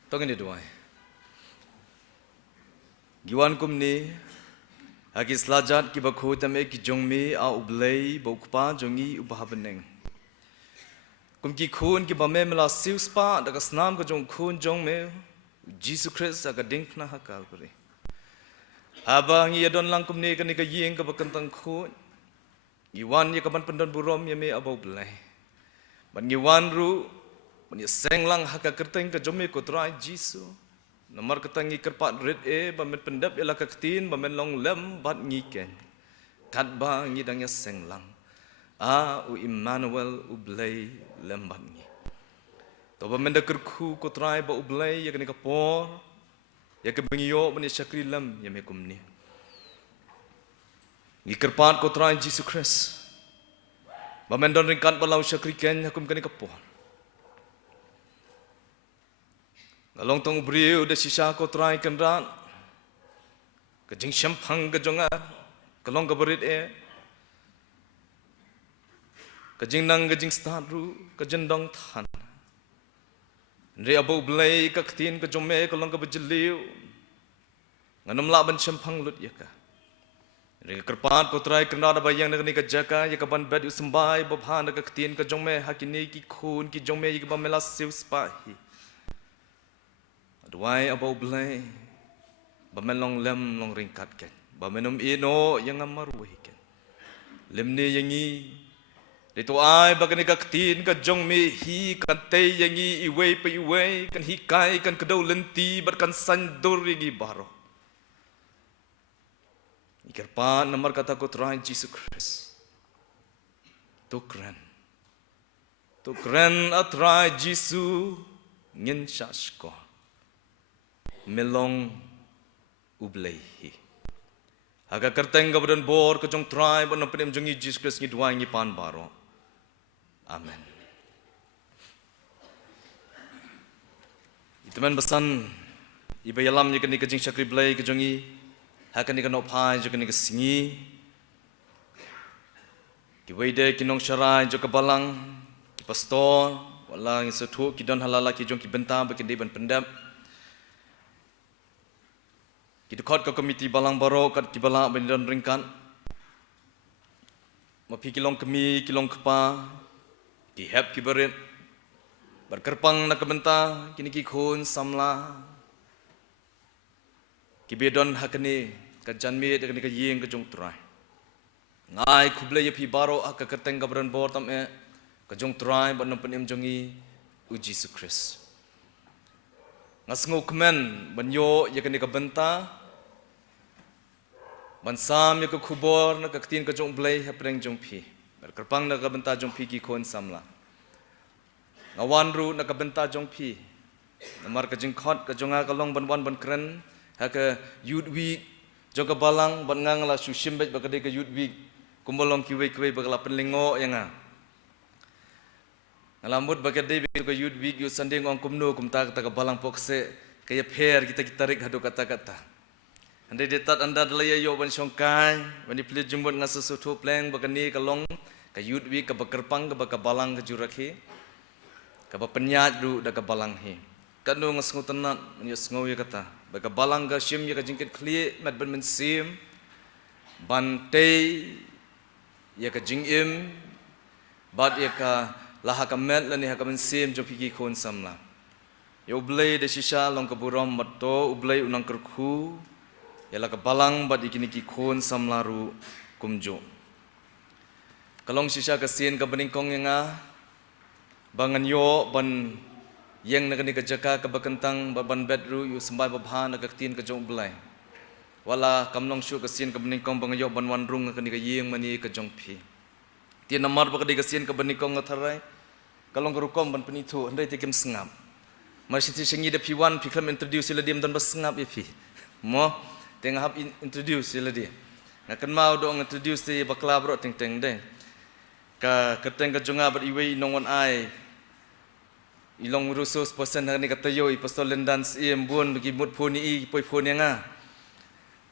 Tongin doai. Giwan kumni agi slajat ki bakho tame ki jongmi a ublei bokpa jongi ubahabeneng. Kum ki khun ki bame mela siuspa daga snam ka jong khun jongme Jesus Christ aga dinkna hakal pare. Haba ngi yadon lang kumni ka ni ka yeng ka bakantang khun. Giwan ye ka ban pendon burom ye me abo blai. Ban giwan ru Mani senglang haka kerteng ke jome ko trai Jisu. Nomor ketangi kerpat red bamen pendap ela kaktin bamen long lem bat ngiken. Katba ngidangnya senglang. U Emmanuel ublay lembat ngi. To bamen da kerku ko trai ba ublay ya kani kapor. Ya ke bengiyo mani syakri lem ya mekum ni. Ngi kerpat ko trai Jisu Christ. Bamen don ringkat balau syakri ken hakum kani kapor. Kalong tong brio de sisa ko try kenran. Kajing syampang kajonga. Kalong kabarit Kajing nang kajing staru kajendong tan. Ndre abo blay kaktin kajome kalong kabajeliu. Nganam la ban syampang lut yaka. Ndre kerpat ko try kenran bayang nak ni kajaka yaka ban bed usembai babhan kaktin kajome hakini ki khun ki jome yaka bamela siu spahi. Aduai abo blay bamelong lem long ringkat ken. Bamenum ino yang amaruhi ken. Lem ni yangi Dito ay bagani kaktin ka jong mi hi kan te yangi iway pa iway kan hikay kan kadaw lenti bat kan sandur yangi baro. Ikarpan namar kata ko try Jesus Christ. Tukren atry Jesus ngin shasko. Melong ublehi. Aga kerteng ka badan bor ka jong try ban penem jong Jesus Christ ngi duai ngi pan baro. Amen. Ituman pesan iba yalam ni kani kajing syakri blay kajongi hakan ni kanok pai jo kani kasingi ki weide kinong syarai jo kabalang ki pastor wala ngi setu ki don halala ki jong ki benta ba kende ban pendap ki dekot ka komiti balang baro kat ki bala ban don ringkan mapi kilong kemi kilong kepa ki hep ki berit berkerpang nak kebenta kini ki khun samla ki bedon hakani ka janmi de kini ka yeng ka jong trai ngai khuble ye pi baro ak ka teng ka bran bor tam ka jong trai ban nom penem jongi u Jesus Christ ngasngo kmen ban yo ye kini ka benta ban sam ye ka khubor na ka tin ka jong blai hapreng jong pi kerpang na kabenta jong pi ki khon samla ngawan ru na kabenta jong pi namar ka jing khot ka jonga kalong ban ban kren ha ka youth week jong ka balang ban ngang la sushim bet ba ka de ka youth week kumbolong ki we ba la penlingo yanga ngalamut ba ka de ka youth week yu sanding ong kumno kumta ka balang pokse kaya pher kita tarik hadu kata-kata ande detat anda dalaya yo ban songkai ban dipli jumbut ngasa sutu pleng ba ka ni kalong ka youth week ka bakerpang ka balang ka jurakhi ka penyat du da ka balang hi kanu ngasngu tenat nyus ngau ya kata ba ka balang ka shim ya ka jingkit kli mat ban men sim ban te ya ka jingim bad ya ka laha ka met lani ha ka men sim jo pigi khon samla yo blay de shisha long ka burom matto ublay unang kerku ya la ka balang bad ikini ki khon samla ru kumjo kalong sisa kasien ka beningkong yang bangan yo ban yang nak ni kejaka ka bakentang ban bedru yu sembai babhan ka tin ka jong blai wala kamnong shu kasien ka beningkong bangan yo ban wan rung ka ni ka yeng mani ka jong pi ti namar ba ka di kasien ka beningkong ngathrai kalong ka rukom ban penithu andai tikem sengap masih ti sengi de pi1 pi klam introduce la dim dan bas sengap ye pi mo tengah hab introduce la di ngakan mau do introduce ti bakla bro teng teng deh ka keteng ka jonga bat iwe nongon ai ilong rusus persen ni kata yo i pastor lendans i embun bagi mut phoni i poi phoni nga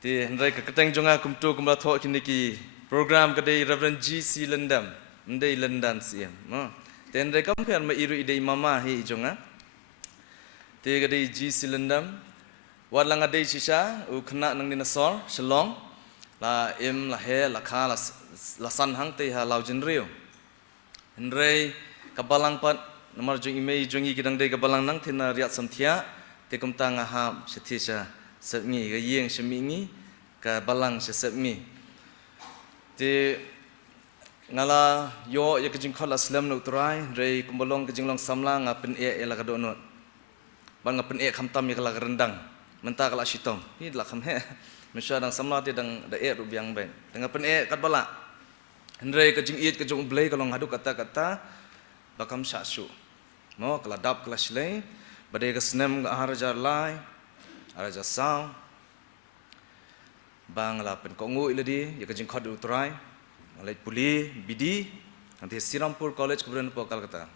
ti ndai ka keteng jonga kumtu kumla tho kini ki program ka dei reverend GC lendam ndai lendans i no ti ndai compare ma iru idei mama hi jonga ti ka dei GC lendam walang adei sisa u khna nang ni nasor shalong la im la he la kha la san hang te ha lau jin rio Henry kabalang pat nomor jong email jongi kidang dei kabalang nang thina riat samthia te kum ta nga ha setisa sepngi ga yeng semingi ka balang se sepmi te ngala yo ya kejing khala slam no trai rei kumbolong kejing long samla nga pen e la ka do no ban nga pen e kham tam ya kala rendang menta kala sitom ni la kham he mesya dang samla te dang da e ru biang ben tengah pen e kat bala Henry kejing iit kejong blay kalong hadu kata-kata bakam syasu. Mo keladap kelas lay, badai kesnem ke harajar lai, harajar sao. Bang la pen kongu iladi, ya kejing khod utrai, malai puli bidi, nanti Sirampur College kemudian pokal kata.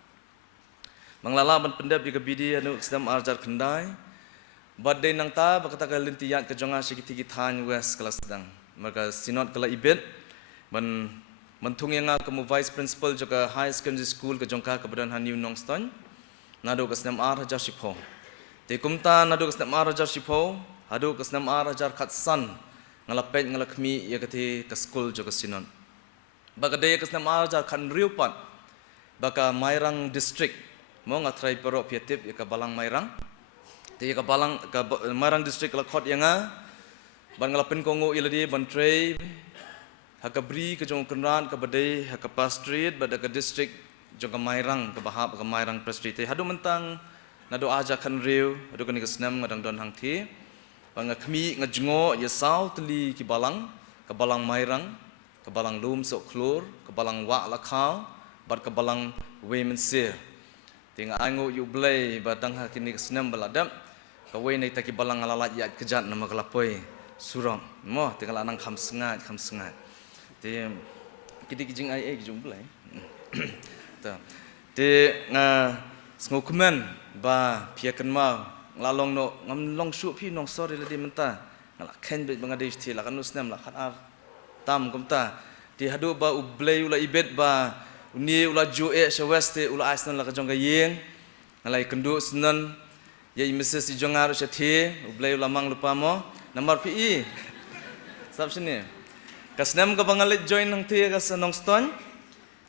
Manglala ban pendap juga bidi anu sedam arjar kendai. Badai nang ta bakata kalintiyat ke jonga sikiti gitan west kelas sedang. Maka sinod kala ibet ban mentung yang kamu vice principal juga high secondary school ke jongka keberan New Nongston. Nado ke sedam arjar sipo. Te kumta nado ke sedam arjar sipo. Hado ke sedam arjar katsan. Ngalapet ngalakmi ya kati ke school juga sinod. Baka daya ke sedam arjar kan riupat. Baka Mairang district. Mo ngatrai perok piatip ya ke balang Mairang. Ti ka balang ka Marang district la khot yanga ban ngalapin kongo iladi ban tray hakabri ke jong kenran ka badai hakapa street bada ka district jong ka Mairang ka bahap ka Mairang street hadu mentang nado aja kan riu hadu kan kesnam ngadang don hang thi bang khmi ngajngo ya sau tli ki balang ka balang Mairang ka balang lum sok klur ka balang wa la khaw bat ka balang women sir tinga angu yu blai batang hakini kesnam baladap kawai nai taki balang alalat yat kejat nama kelapoi suram mo tinggal anang kham sengat te kidi kijing ai kijung blai ta te nga sngokmen ba piakan ma lalong no ngam long shu phi nong sorry ladi menta ngala khen be bangade thi la kanus nam la khat ar tam kumta ti hadu ba ublai ula ibet ba uni ula ju e shaweste ula asnan la kajong gayeng ngalai kendu senan ya Mrs. si jongar syati ublai ulamang lupa mo nomor PI sab sini kasnam ka bangalit join nang tie kas Nongston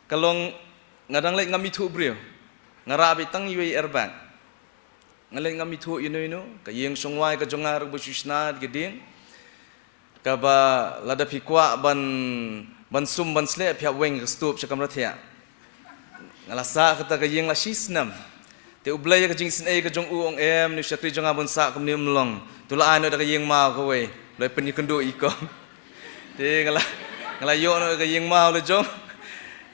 kalong ngadang lek ngami thu brio ngarabi tang yui erban ngalek ngami thu inu ka yeng songwai ka jongar bu susna geding ka ba lada pikwa ban sum ban sle phya weng stup chakamra thia ngalasa kata ka yeng la shisnam te ublai ka jing sin ai ka jong u ong em ni syakri jong abun sa kum ni mlong tula ano da ka yeng ma ko we loi pen kendo iko te ngala yo no ka yeng ma le jong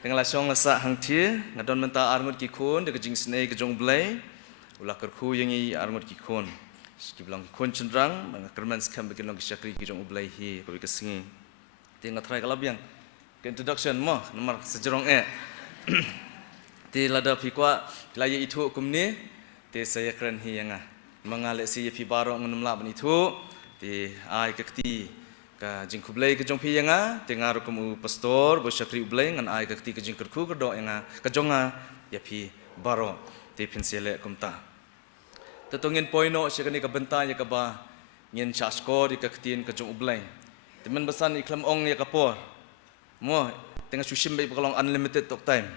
ngala song la sa hang thi ngadon menta arngut ki khun de ka jing sin ai ka jong blai ula kar khu yang i arngut ki khun ki blang khun chendrang mang kerman skam be kinong ki syakri ki jong ublai hi ko ka singi te ngatrai kala biang ke introduction mo nomor sejerong ti lada pikwa laya itu kumni ti saya keren hi yanga mangale si pi baro ngunumla bani itu ti ai kakti ka jingkublai ka jongpi yanga ti ngaru kum pastor bo syakri ublai ngan ai kakti ka jingkerku ka do yanga ka jonga ya pi baro ti pinsele kumta tetongin poino syakani ka benta ya ka ba ngin chasko di kaktin ka jong ublai teman besan iklam ong ya kapor mo tengah sushim bai pakalong unlimited talk time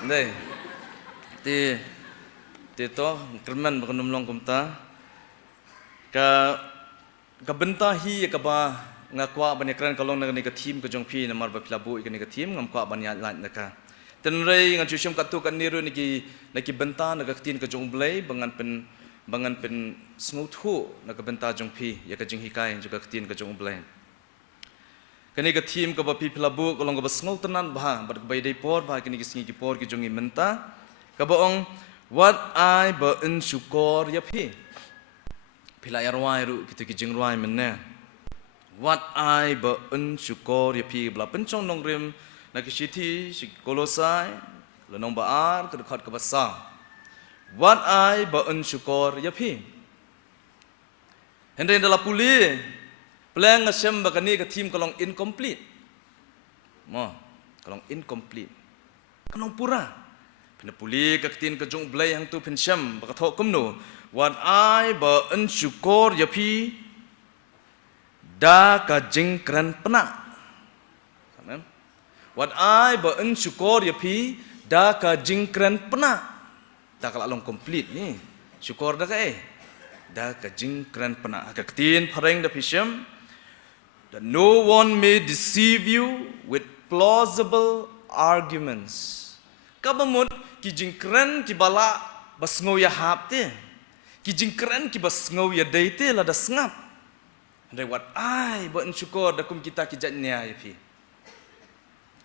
Dai, ti to kerman bakan nomlong kumta ka benta hi ka ba ngakwa banyak kalong na ni ka team ka jongpi na mar ba pilabu ikani ka team ngam kwa banyak lat na ka tenrei ngan chushum ka tu kan niru ni ki benta na ka tin ka jongblai bangan pen smuthu na ka benta jongpi ya ka jing hikai juga ka tin ka jongblai kini ke team ke bapi pelabu kalau ke basngol tenan bah berkebai day por bah kini kesingi ki por ki jongi menta ke baong what I ba syukur ya pi pila yarwai ru kita ki jing ruai menne what I ba syukur ya pi bla pencong nong rim na ki siti si kolosai le nong ba ar ke dekat ke basa what I ba syukur ya pi hende dalam puli Pelang ngasem bakani ke team kalong incomplete. Mo, kalong incomplete. Kalong pura. Pina puli ke tin ke jong blai hang tu pensam baka thok kumno. What I ba syukur ya pi da ka jing kran pena. Samem. What I ba syukur ya pi da ka jing kran pena. Da kalong complete ni. Syukur da ka da ka jing kran pena. Ka tin pareng da pisham. That no one may deceive you with plausible arguments. Kabamut ki jingkran ki bala basngau ya hapte. Ki jingkran ki basngau ya daite la da sngap. Andai wat ai ba syukur da kum kita ki jatnya ya pi.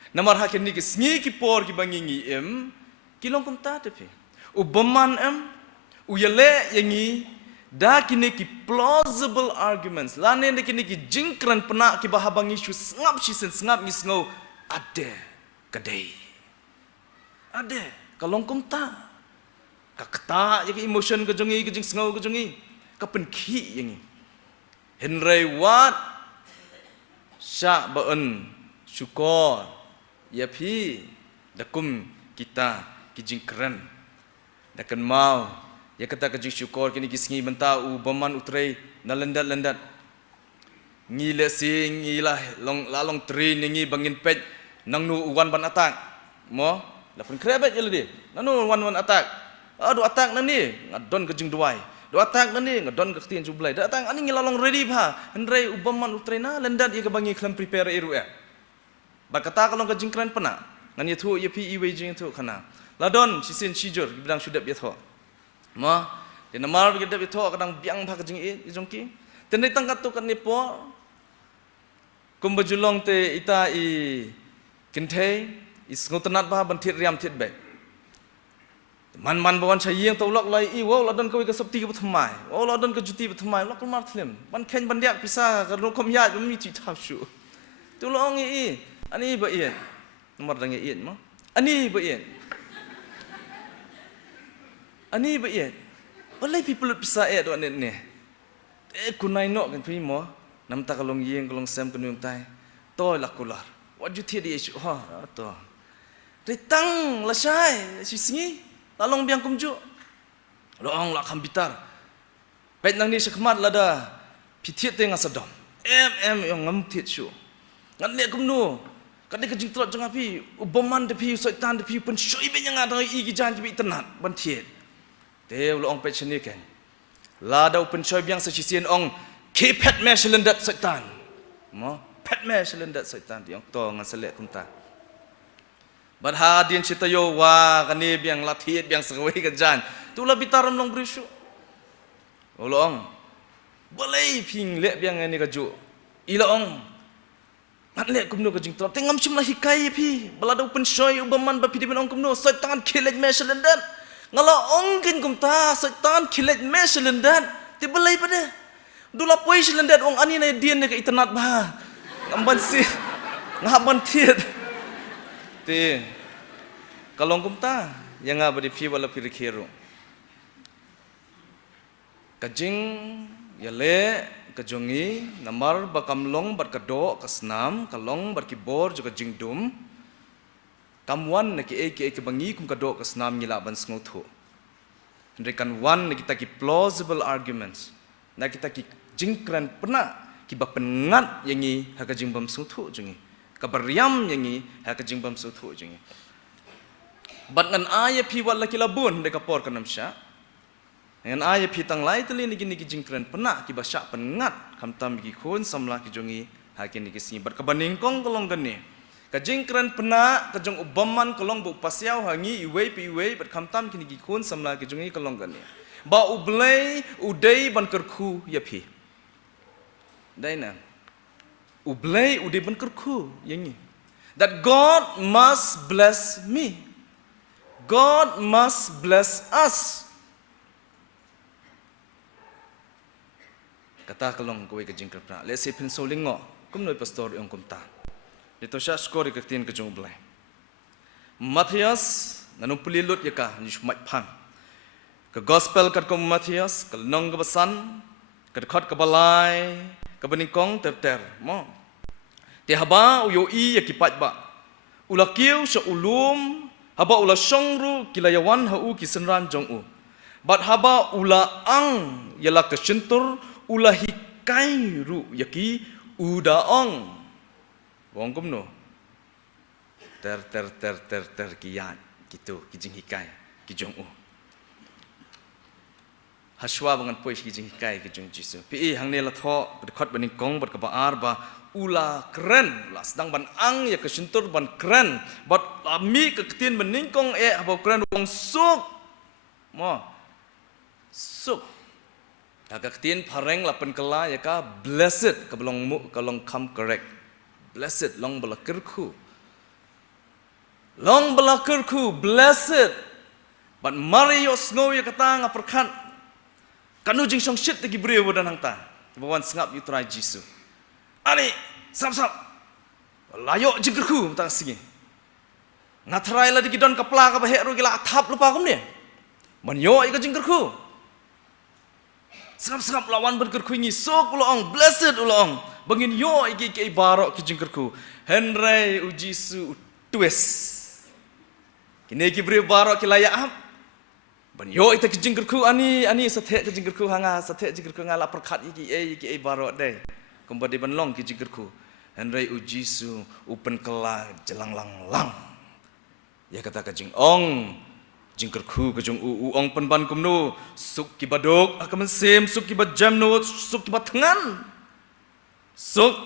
Namar hakin ni ki sngi ki por ki bangingi ki long kum ta te pi. Ubaman uyale yangi da kini ki plausible arguments lane ne kini ki jingkran pena ki bahabangi shu ngap shi sen ngap misngau ade kadai ade kalong kum ta Kakta yang emotion kejongi kejing sengau kejongi kapen ki yang Henry Watt syak baen syukur ya pi dakum kita kijing keren dakan mau ya kata kejing syukur kini kisngi benta u baman utrai na lendat ngile sing ngilah long train ngi bangin pet nang nu wan ban atak mo lapun krebet je ledi nanu wan atak do atak nani ngadon kejing duai do atak nani ngadon ketien jublai da atak ani ngilalong ready pha henry u baman utrai na lendat ye bangi klam prepare iru ya bakata kalau kejing keren pena ngan ye thu ye pi i wei jing thu khana ladon sisin sijur bidang sudap ye tho ma de namar ge de tho kadang biang pha kejing i jongki tenai tangkat tu kan ni po kumbajulong te ita i kinthe is ngotanat ba ban thit riam thit be man bawan sayeng tolak lai i wo ladon ko ke sabti ke thmai wo ladon ke juti be thmai lok mar thlem ban khen ban diak pisa ka ro khom ya mi chi thap shu tu long i ani ba ien nomor dang ien mo ani ba ien balai people pisa do ne kunai no kan pi mo nam ta kalong yeng kalong sem kunum tai to lakular what you think is ha to ritang la sai si singi lalong biang kumju loong la kambitar pet nang ni sekmat lada pithiet te ngasadom yang ngam thiet shu ngan le kumnu kadai kejing trot jang api ubaman de pi soitan de pi pen soi be yang ada i gi jan bi tenat ban thiet te loong pet sini kan la da pen soi biang sa sisien ong ke pet me selendat soitan mo pet me selendat soitan yang to ngan selek kumta ban hadin citayo wa kani biang lathiet biang sengoi ka jan tu la bitaram long brisu loong balai ping le biang ani ka ju ilaong ngat le kumno ka jing trop tengam chum la hikai pi balada open shoy ubaman ba pidi benong kumno soitan khilet me selendat ngala ongkin kumta soitan khilet me selendat ti balai pada dula poi selendat ong ani na dien ka internet ba ngamban si ngaban tiet ti kalong kumta yang abadi pi wala pirikiro kajing yale kajongi namar bakamlong bar kado kasnam kalong bar kibor juga jingdum kamwan na ki bangi kum kado kasnam ngila ban sngotu rekan wan na kita ki plausible arguments na kita ki jingkran pernah ki ba pengat yangi ha ka jingbam sngotu jungi kabariam yangi ha ka jingbam sngotu jungi bat ngan aya pi wala kilabun de kapor kanam sya ngan aya pi tang lai tali ni gini jingkran pernah ki basya pengat kamtam ki khun samla ki jongi hakin ki sini bat kabaning kong kolong gani ka jingkran pernah ka jong ubaman kolong bu pasiau hangi iwei pi iwei bat kamtam ki ni khun samla ki jongi kolong gani ba ublei udai ban kerku ya pi daina ublei udai ban kerku yangi that God must bless me, God must bless us. Kata kalong kowe kajing kerpra let's say pin solingo kum noi pastor yung kumta dito siya skori kaktin kajong blay Matthias nanong pulilut yaka ni shumai phang ka gospel kat ko Matthias kalnong ka basan kat khot ka balai ka baningkong ter mo ti haba uyo i yakipat ba ulakiu sa ulum haba ula shongru kilayawan hau kisenran jong u bat haba ula ang yala ka shintur ulahi kai ru yaki udaong wong kumno ter kiyan gitu kijing hikai kijong u haswa bangan pois kijing hikai kijong jisu pi hangne la tho khot baning kong bat ka baar ba ula keren la sedang ban ang ya kesentur ban keren bat ami ke ketien baning kong ba keren wong suk mo suk agak tien pareng lapan kala ya ka blessed kabelong mu kalong come correct blessed long belakirku blessed but mario snow ya kata ngaperkan kanu jing song shit lagi beri wadan hangta bawan sengap you try jisu ani sap layo jingkerku tang singi ngatrai la dikidon kapla ka bahek ru gila athap lupa kum ni Banyo ika jingkerku. Sengap-sengap lawan berkerku ini sok ulong blessed ulong. Bangin yo iki barok ki jingkerku. Henry ujisu twist. Kini ki beri barok ki layak am. Banyo ita ki jingkerku ani sathe ki jingkerku hanga sathe jingkerku ngala perkat iki barok deh. Kembali banlong ki jingkerku. Henry ujisu upen kela jelang lang. Ya kata ka jing ong jingkerku kejung ong penban kumno suk ki badok akamen sem suk ki bajam no suk ki batengan suk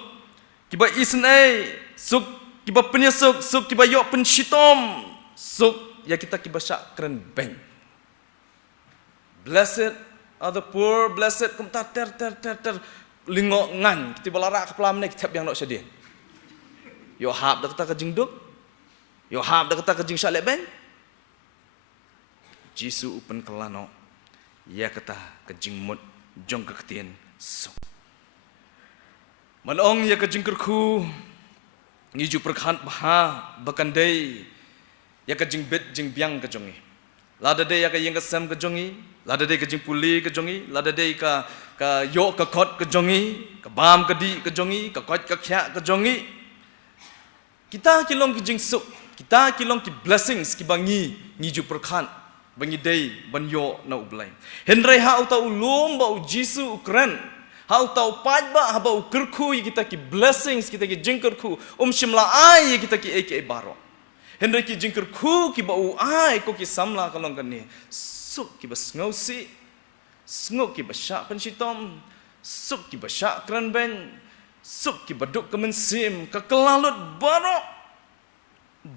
ki ba isnai suk ki ba penyesuk suk ki ba yok penshitom suk ya kita ki basyak keren beng. Blessed are the poor, blessed kum ta ter lingok ngan kita balarak kepelam ni kitab yang nak sedih yo hab dak ta ka jing duk yo hab dak ta ka jing syak lek beng. Jisu upen kelano, ya kata kejing mut jong keketian so. Malong ya kejing kerku, ngiju perkhan baha bakandai, ya kejing bet jing biang kejongi. Lada dei ya kejing kesem kejongi, lada dei kejing puli kejongi, lada dei ka yok kekot kejongi, kebam kedi kejongi, kekot kekyak kejongi. Kita kilong kejing suk, kita kilong ki blessings ki bangi ngiju perkhan. Bangi day banyo na ublay. Henry ha utau ulum ba ujisu ukren. Ha utau pajba ha ba ukerku kita ki blessings kita ki jingkerku shimla ai kita ki eke baro. Henry ki jingkerku ki ba ai ko ki samla kalong kani. Suk ki bas ngausi. Snguk ki basyak penshitom. Suk ki basyak kren ben. Suk ki baduk kemensim kekelalut baro.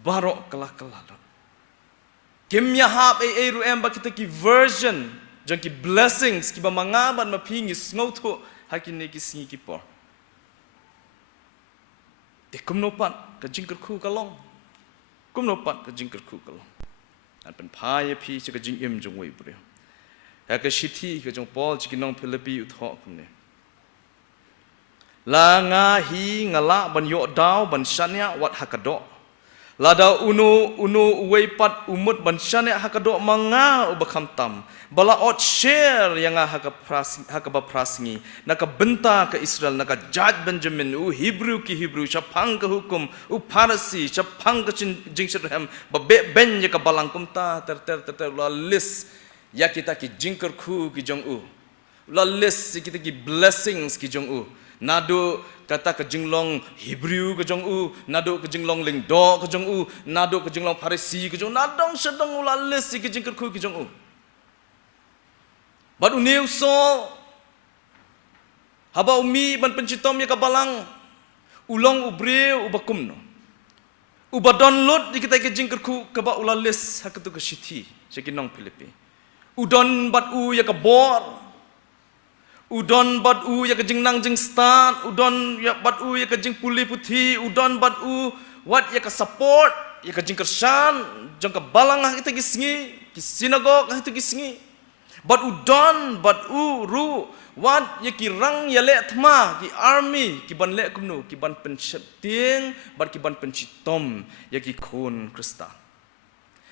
Baro kelah-kelalut. Kimya hab ruem ba kita ki version jang ki blessings ki ba mangaban mapingi sngoto hakini ki singi ki por. De kumnopat ka jingkerku kalong. Kumnopat ka jingkerku kalong. An pen phaya phi ka jing im jong wei bre. Ha ka shiti ka jong Paul ki nong Philippi utho kumne. La nga hi ngala ban yo daw ban shanya wat hakado. Lada unu uweipat umut bansyane hakadok manga ubakam tam. Bala ot share yang hakabaprasingi. Naka benta ke Israel, naka judge Benjamin, Hebrew ki Hebrew, syapang ke hukum, Parsi, syapang ke jingshirhem, babe ben ya ke balangkum ta ter la list ya kita ki jingkerku ki jong la list kita ki blessings ki jong nado kata ke jinglong Hebrew ke jong nado ke jinglong lingdo ke jong nado ke jinglong Parsi ke jong nadong sedang ulalis ke jingkerku ke jong bad uniu so haba umi ban pencitom ya kabalang ulong ubreu ubakum no uba download di kita ke jingkerku ke ba ulalis hakatu ke shiti sekinong Filipi udon bad ya ke bor udon bad ya ke jingnang jing start udon ya bad ya ke jing puli putih udon bad what ya ke support ya ke jing kersan jang ke balang kita gisngi ki sinagog kita gisngi bad udon bad ru what ya ki rang ya le thma ki army ki ban le kumnu ki ban penchting bad ki ban penchitom ya ki khun Krista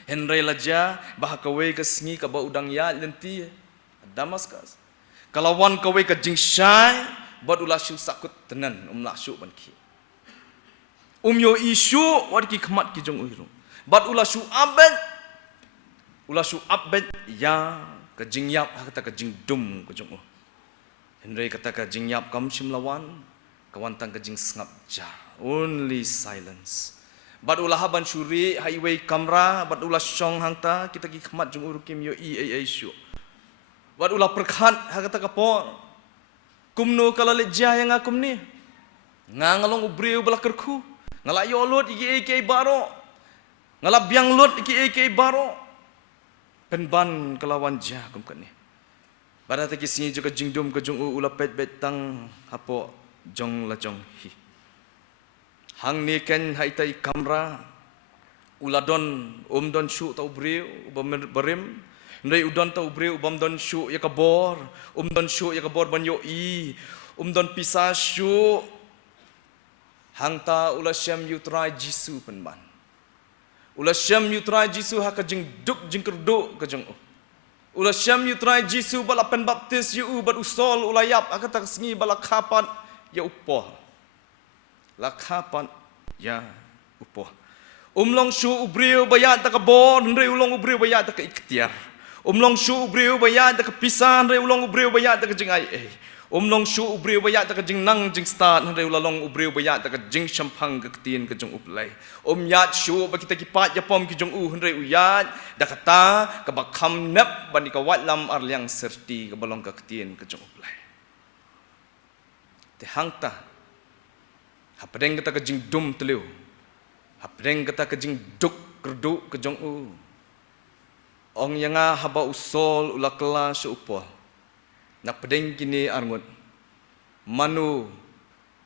Henry laja bahakawe ke sngi ka ba udang ya lenti Damaskus kalawan kawe ka jingshai bad ula shu sakut tenan la shu ban ki yo isu wat ki khmat ki jong uiru bad ula shu abet ya ka jingyap kata ka jingdum ka jong Henry kata ka jingyap kam shimlawan kawantang ka jing sngap ja only silence bad ula haban shuri highway kamera bad ula shong hangta kita ki khmat jong uru kim yo shu Wat ulah perkhat hakata kapor. Kumno kalale jah yang akum ni. Ngalong ubreu bala kerku. Ngala yolot iki baro. Ngala biang lot iki baro. Penban kelawan jah kum kan ni. Pada taki sini juga jingdum ke jong ulah pet tang hapo jong la jong hi. Hang ni ken haitai kamera. Uladon don shu tau breu berim. Ndai udon tau breu don shu ya kabor don shu ya kabor banyo don pisa shu hangta ula syam yutrai jisu penban ula syam yutrai jisu haka jing duk jing kerdu ke jong ula syam yu trai jisu bala pen baptis yu bat usol ulayap akata sengi bala kapan ya upoh la kapan ya upoh umlong shu ubriu bayat tak bon re ulong ubriu bayat tak ikhtiar umlong shu ubriu bayat tak pisan re ulong ubriu bayat tak jingai umlong shu ubriu bayat tak jing nang jing start re ulalong ubriu bayat tak jing champang ke tin ke jong uplai yat shu ba kita kipat ya pom ki jong re uyat dakata ka bakam nap bani ka wat lam arliang serti ka balong ka tin ke jong uplai te hangta hapreng kita ke jing dum teliu hapreng kita ke jing duk kerduk ke jong ong yanga haba usol ula kela seupo nak pedeng kini arngut manu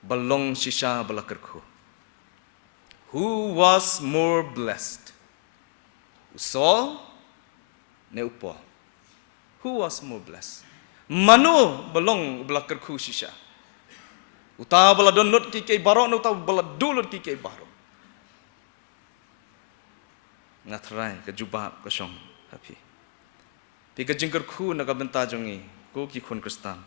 balong shisha balakerku who was more blessed usol ne upo who was more blessed manu balong balakerku shisha uta bala donut ki kay baro no uta bala dulur ki kay baro ngatrai ke jubah ke syong happy pi ke jingker khu na ka benta jongi ko ki khun kristan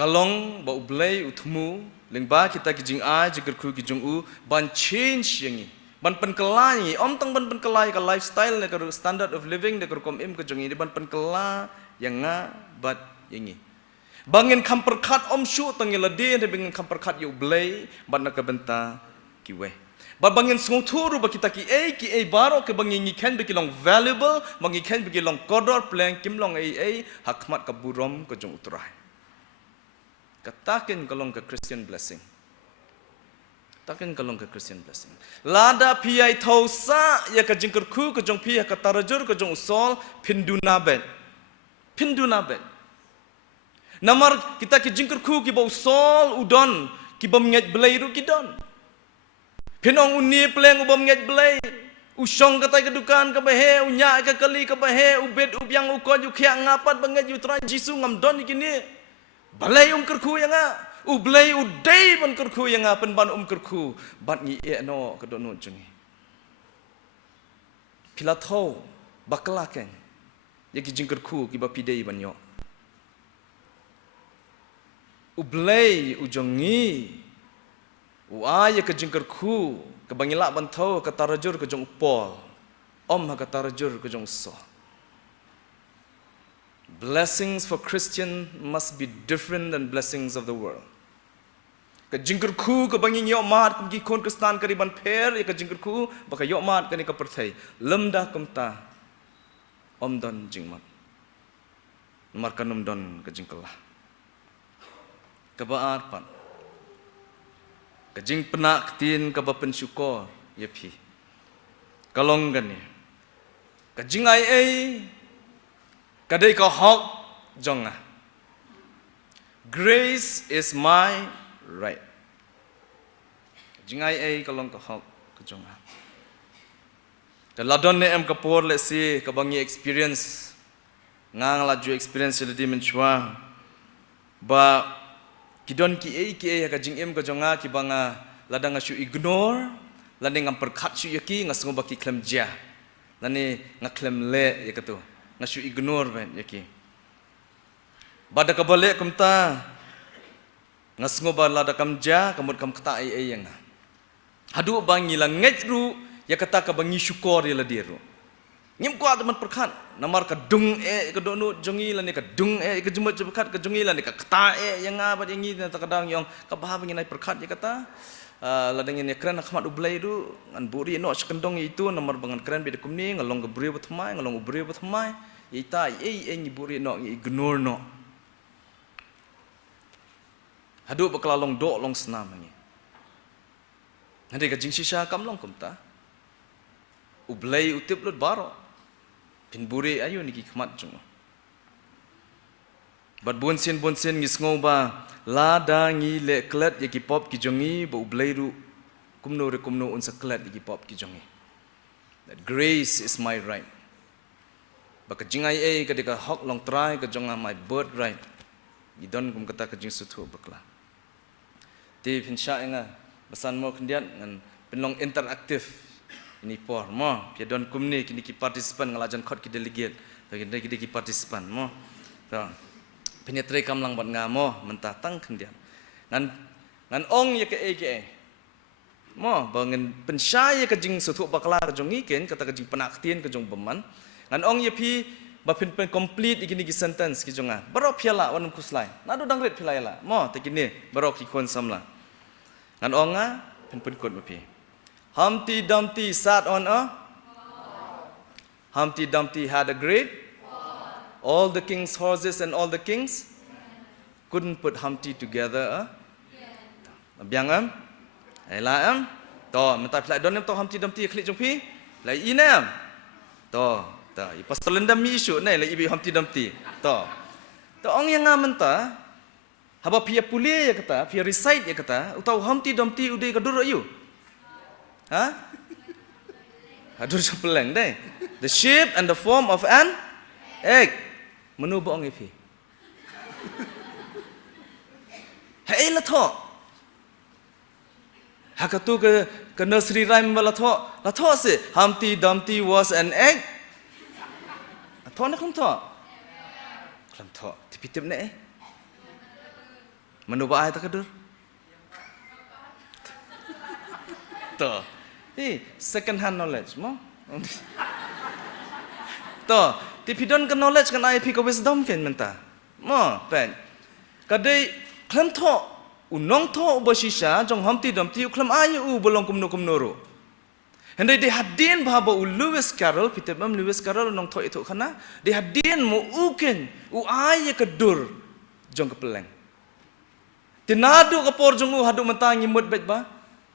kalong ba ublei uthmu lengba kita ki jing a jingker khu ki jong u ban change yangi ban pen kelai om tang ban pen kelai ka lifestyle ne ka standard of living ne ka kom im ke jongi ban pen kela yang nga bat yangi bangin kamperkat om shu tangila de ne bangin kamperkat yu ublei ban na ka benta ki we bangin sungturu ba kita ki a baro ke bangin ni ken bikilong valuable bangin ken bikilong kodor plan kimlong a hakmat ka burom ko jong utrai katakin kalong ke Christian blessing takin kalong ke Christian blessing lada piai thosa ya ka jingker khu ko jong pi ka tarajur ko jong usol pinduna bet namar kita ki jingker khu ki ba usol udon ki bam nget belai ru ki don Pinong uni peleng ubam nget belai usong katai kedukan ke behe unya ke kali ke behe ubet ubyang ukon yu khia ngapat banget yu trai jisu ngam don kini balai kerku yang ublai udai ban kerku yang pen ban kerku bat ngi e no ke don jungi pilatho bakalaken yaki jing kerku ki ba pidei ban yo ublai ujongi Uaya ke jingker ku ke bangilak bantau ke tarajur ke jong pol om ke tarajur ke jong so blessings for Christian must be different than blessings of the world ke jingker ku ke bangin yo mat ke kon kristan ke riban per ke jingker ku baka yo mat ke ni ke perthai lemdah kumta om don jingmat nomor kanum don ke jingkelah ke baar pan Kajing penak tin ka bapen syukur ya pi kalong gani kajing ai kadai ka hok jonga grace is my right kajing ai kalong ka hok ka jonga daladon ne em kapor le si ka bangi experience ngang la ju experience le dimension ba Kidon ki ka jing em ka jonga ki banga ladang asu ignore lani ngam perkhat su yaki ngasngo baki klem ja lani ngaklem le yakatu ngasu ignore ben yaki bada ka bale kumta ngasngo ba lada kam ja kamut kam kata ai yang hadu bangi la ngejru yakata ka bangi syukur ya ladiru ngim ko teman perkhat namar ka dung ka donu jongi lani ka dung ka jumut perkhat ka jongi lani ka kata yang apa yangi ta kadang yang ka bah bangi nai perkhat ya kata ladang ini keren khmat ublai du ngan buri no sekendong itu namar bangan keren beda kumni ngalong ka buri bathmai ngalong buri bathmai ita ngi buri no ignore no hadu baklalong do long senam ngi nanti ka jing sisa kam long kumta ublai utip lut baro pin buri ayo niki khmat jung bat bonsen ngisngo ba lada ngi le klet yaki pop ki jongi ba ublai ru kumno un saklet yaki pop ki jongi that grace is my right ba ka jingai ka deka hok long try ka jonga my birth right gidon kum kata ka jing suthu bakla ti pin sha nga basan mo khndian ngan penlong interaktif ini por mo piadon kumni kini ki partisipan ngalajan khot ki delegate bagi kita partisipan mo to penyetri kamlang bat ngamo mentah tang kendian ngan ong ya ke mo bangen pensyaya ke jing sutu bakla ke jong iken kata ke jing penaktian ke jong beman ngan ong ya pi bapin pen complete igini ki sentence ki jonga baro piala wanum kuslai nadu dangret piala mo tekini baro ki kon samla ngan onga pen kot bapi Humpty Dumpty sat on a Humpty Dumpty had a great all the king's horses and all the kings couldn't put Humpty together biang am la am to mentai plai don to Humpty Dumpty klik jong pi lai inam to ta i pasal ndam mi isu nai lai ibi Humpty Dumpty to ong yang menta haba pia pule ya kata pia recite ya kata utau Humpty Dumpty udai kadur ayu ha adur sepeleng dai the shape and the form of an egg menu boong ipi hai la tho hakatu ke nursery rhyme la tho se Humpty Dumpty was an egg tho na klam tho tipitip ne menu ba ai ta kadur to second hand knowledge mo to tipidon ke knowledge kan IP ke wisdom ken menta mo pen kadai klam tho unong tho basisha jong Humpty Dumpty klam ayu bolong kumno ro hendai de hadin bhaba Lewis Carroll pitebam Lewis Carroll nong tho itu khana de hadin mo uken ay kedur jong kepeleng tinadu kapor jong hadu mentangi mut bet ba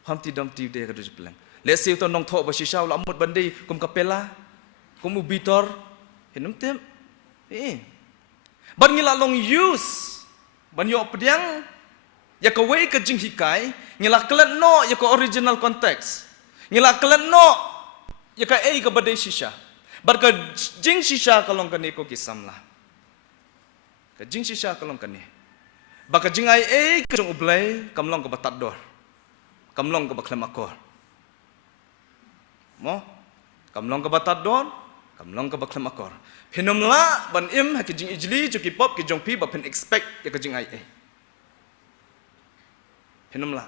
Humpty Dumpty de kedur kepeleng let's say to nong tho basisha ula mut bandai kum kapela kum ubitor henum tem ban ngila long use ban yo pediang ya ka wei ka jing hikai ngila kelat no ya ka original context ngila kelat no ya ka ka badai shisha bar ka jing shisha kalong kane ko kisamla ka jing shisha kalong kane ba ka jing ai ka jong ublai kamlong ka batat dor kamlong ka baklam akor mo kamlong ka batat dor kamlong ka baklam akor Hinumla ban im ha kijing ijli jo ki pop ki jong pi ba pen expect ya kijing ai Hinumla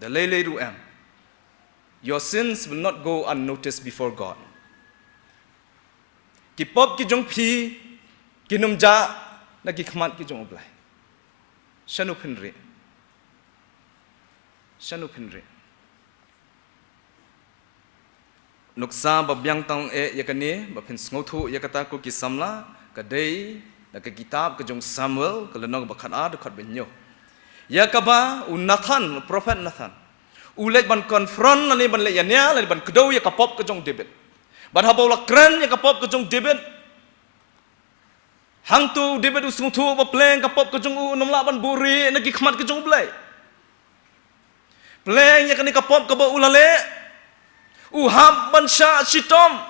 the lele ru am your sins will not go unnoticed before God ki pop ki jong pi ki numja na ki khmat ki jong oblai shanu phinre nuksa babyang tang yakani bapin sngotu yakata ko kisamla kadai na ka kitab ka jong Samuel kalano bakhat ad khat benyo yakaba Nathan prophet Nathan ulet ban confront ni ban le yanya le ban kdo yakapop ka jong David ban habola kran yakapop ka jong David hang tu David sngotu ba pleng kapop ka jong nomla ban buri na ki khmat ka jong blai pleng yakani kapop ka ba ulale Uhab Bansha Shitom,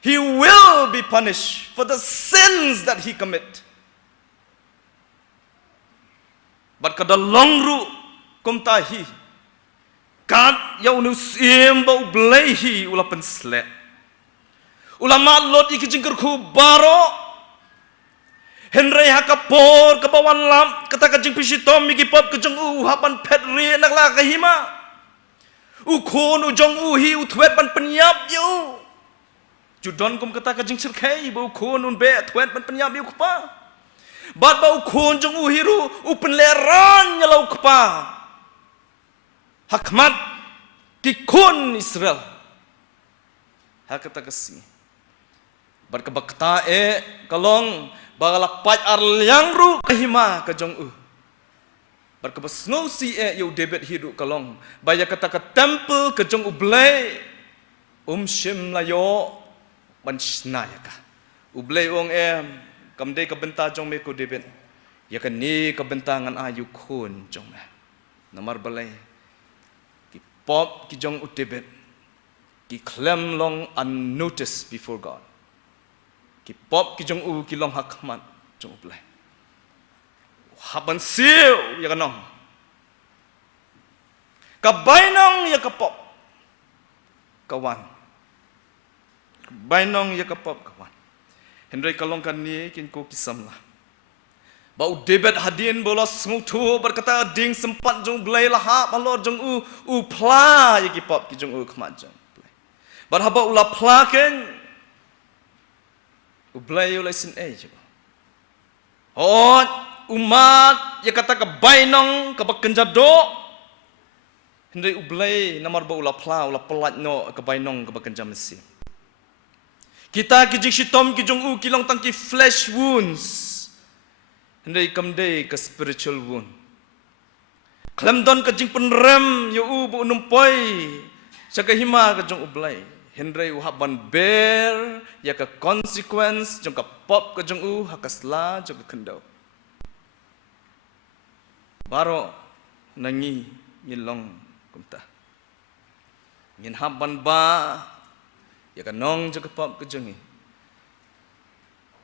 he will be punished for the sins that he commit. But kada longru kumtahi, kad yaunu siemba ublehi ulapan slet. Ulama lot ikijingker ku baro, Henry hakapor kabawan lam kata kajing pishitom mikipop kajing uhapan petri nakla kahima. Ukon ujong uhi utwet ban penyap yu judon kum kata kajing sirkai ba ukon un be twet ban penyap yu kpa bat ba ukon jong uhi ru upen leran nyalau kpa hakmat kikun Israel hakata kasi bat kabakta kalong bagalapat arlyang ru kahima kajong Barkabas no si yo David hidup kalong baya kata ke temple ke jong ublay shim layo bansnaya ka ublay ong kamde ka benta jong me ko David ya kan ni ka bentangan ayu kun jong me namar balay ki pop ki jong David ki klem long unnoticed before God ki pop ki jong ki long hakman jong ublay haban siu ya kanong kabainang ya kapop kawan bainong ya kapop kawan. Henry kalong kan ni kin ko kisam lah. Bau David hadin bolos ngutu berkata ding sempat jong belai lahap malor jong u pla ya kipop ki jong kmat jong. Berhaba ulah pla ken u belai ulai sin je. Oh umat ya kata ke bainong ke bekenjado. Henry u belai namar ba ulah pla ulah pelat no ke bainong ke bekenja mesin. Kita kijing shitom kijong kilong tangki flesh wounds. Hendai kamdai ke spiritual wound. Klamdon ke jing penrem yo bu numpoi. Saka hima ke jong ublai. Hendai haban bear ya ke consequence jong ke pop ke jong hakasla jong ke kendau. Baro nangi ngilong kumta. Ngin haban ba ya ke nong jong ke pop ke jongi.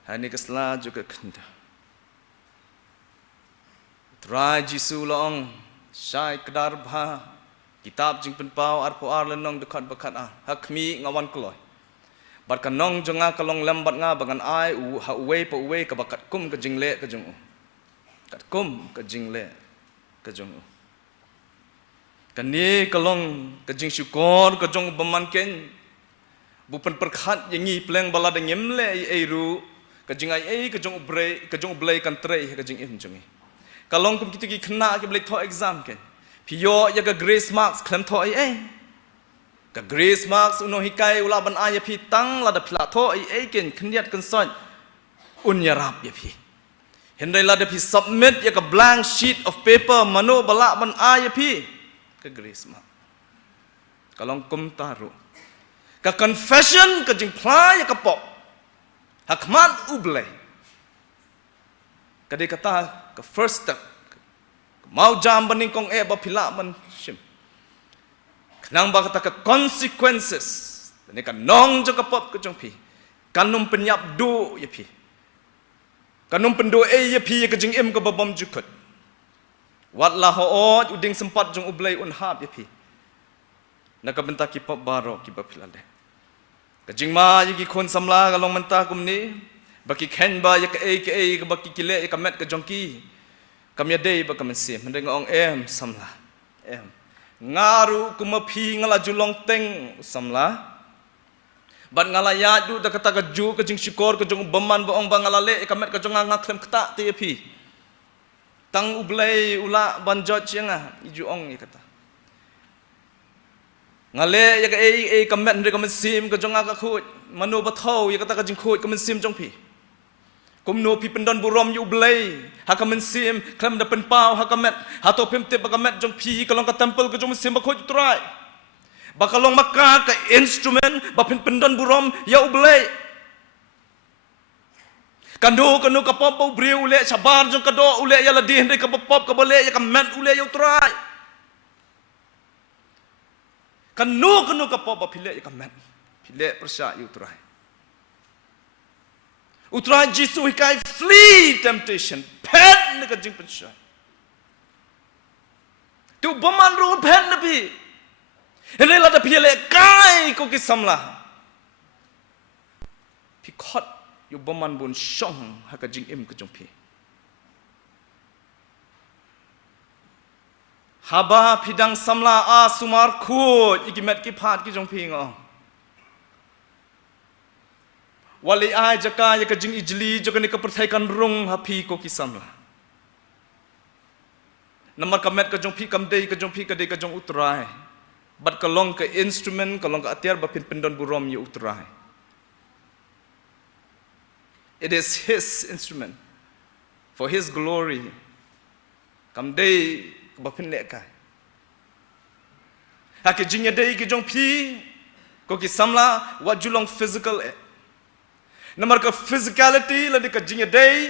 Hani kasla jong ke kendau. Rai Jisu long syai kedar bha kitab jing penpau arpo ar lenong dekat bekat hakmi ngawan keloi bat kanong jonga kalong lambat nga bangan ai u ha uwe pa uwe ka bakat kum ke jingle ke jong kat kum ke jingle ke jong kani kalong ke jing syukur ke jong beman ken bupen perkhat yangi pleng bala de ngemle ai ru ke jing ai ke jong ublei kan trei ke jing im jongi kalong kum kita ki kena ke boleh tho exam ke piyo ya ke grace marks klem tho ke grace marks uno hikai ula ban aya pi tang la da pla tho ken khniat kan son un yarap ya pi hendai la da pi submit ya ke blank sheet of paper mano bala ban aya pi ke grace mark kalong kum taru ke confession ke jing pla ya ke pop hakmat ublai kadai kata ke first step mau jam bening kong ba pila man shim kenang ba kata ke consequences ni kan nong je kapop ke jong pi kanum penyap do ye pi kanum pendo ye pi ke jing im ke babam jukut wat la ho uding sempat jong ublai un hab ye pi nak bentak ki pop baro ki ba pila de ke jing ma ye ki kon samla kalong menta kum ni baki ken ba ya ke baki kile ya kamet ke jongki kami dei ba kamesim hande ngong samla ngaru kumapi ngala julong teng samla ban ngala ya du da kata ke ju ke jing syukur ke jong beman ba ong ba ngala le kamet ke jong ngaklem kata te pi tang ublai ula ban jot chenga iju ong ya kata ngale ya ke kamet hande kamesim ke jong ka khut manu ba thau ya kata ke jing khut kamesim jong pi kumno pi pendon burom yu blai hakamen sim klam da penpau hakamet hato pimte bakamet jong pi kalong ka temple ke jong sim ba khoj trai bakalong maka ka instrument ba pendon burom ya ublai kando ka pop bre ule sabar jong kado ule ya ladi hende ka pop ka bale ya kamet ule ya trai kano ka pop ba pile ya kamet pile persya yu trai Utrai Jisu hikai flee temptation. Pen nak jing pensya. Tu baman ru pen nabi. Ini lah dah pilih kai ko kisamlah. Pikot yu baman bun shong haka jing im ke jongpi. Haba pidang samla a sumar kut ikimet ki phat ki jongpi ngong. Wali ai jaka ya ke jing ijli jaka ni ke perthaikan rung hapi ko kisam lah. Namar kamet ke jong pi kamdei ke jong pi ke dei ke jong utrai. Bat kalong ke instrument kalong ke atiar bapin pendon burom ye utrai. It is his instrument for his glory. Kamdei ke bapin lekai. Hake jing ya dei ke jong pi ko kisam lah wat julong physical Namar ke physicality la de ka jing day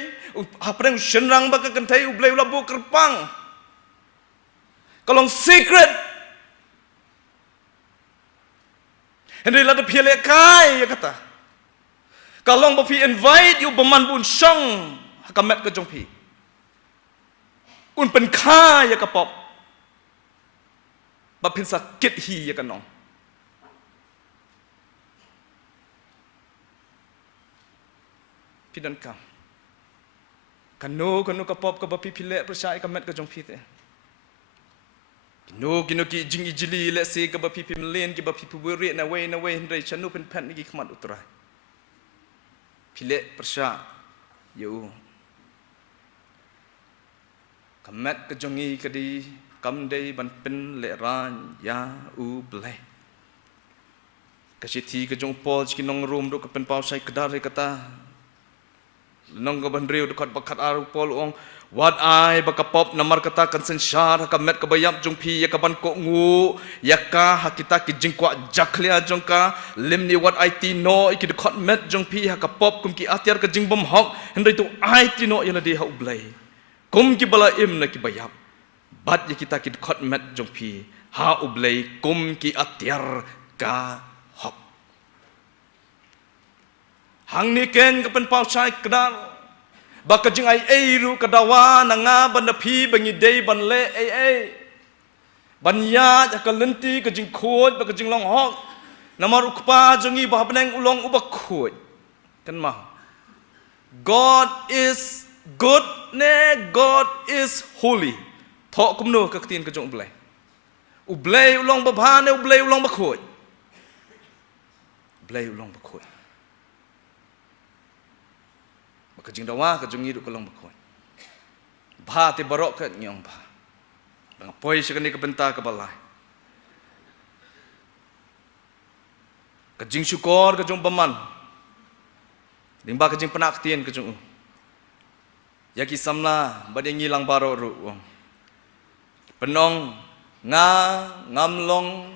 apreng shenrang ba ka kantai ublai ula bo kerpang kalong secret hende la de phile kai ya kata kalong ba fi invite you baman bun shong hakamet ka jong pi un pen kha ya ka pop ba pin sakit hi ya ka nong dan kam kanu kapop ka bapi pile persai ka met ka jong pite kinu ki jing ijili le se ka bapi pimlen ki bapi puburi na we hindai chanu pen pen ni khmat utrai pile persai yu ka met ka jongi ka di kam dei ban pen le ran ya u ble kasiti ke jong pol ki nong room do ka pen pau sai kedar kata nong ka ban riu dekat bakat aru pol ong wat ai bakapop namar kata kan sensyar ka met ka bayam jong pi ya ka ban ko ngu ya ka hakita ki jing kwa jaklia jong ka lim ni wat ai ti no ki dekat met jong pi ha ka pop kum ki atiar ka jing bom hok hendai tu ai ti no yala di ha ublai kum ki bala im na ki bayam bat ya kita ki dekat met jong pi ha ublai kum ki atiar ka hang ni ken ka pen pau chai kedal baka jing ai ru kadawa nanga ban phi bangi dei ban le ai ban ya ka lenti ka jing khot baka jing long hok namar ukpa jongi ba beneng ulong uba khot kan ma God is good ne God is holy thok kum no ka tin ka jong ublai ulong ba bha ne ublai ulong ba khot ublai ulong ba khot kajing dawa kajung hidup kolong bakoi bah te barok ke nyong bah bang poi sekani ke benta ke balai kajing syukur kajung baman limba kajing penak tien kajung yaki samla badeng ngilang barok ru penong ngamlong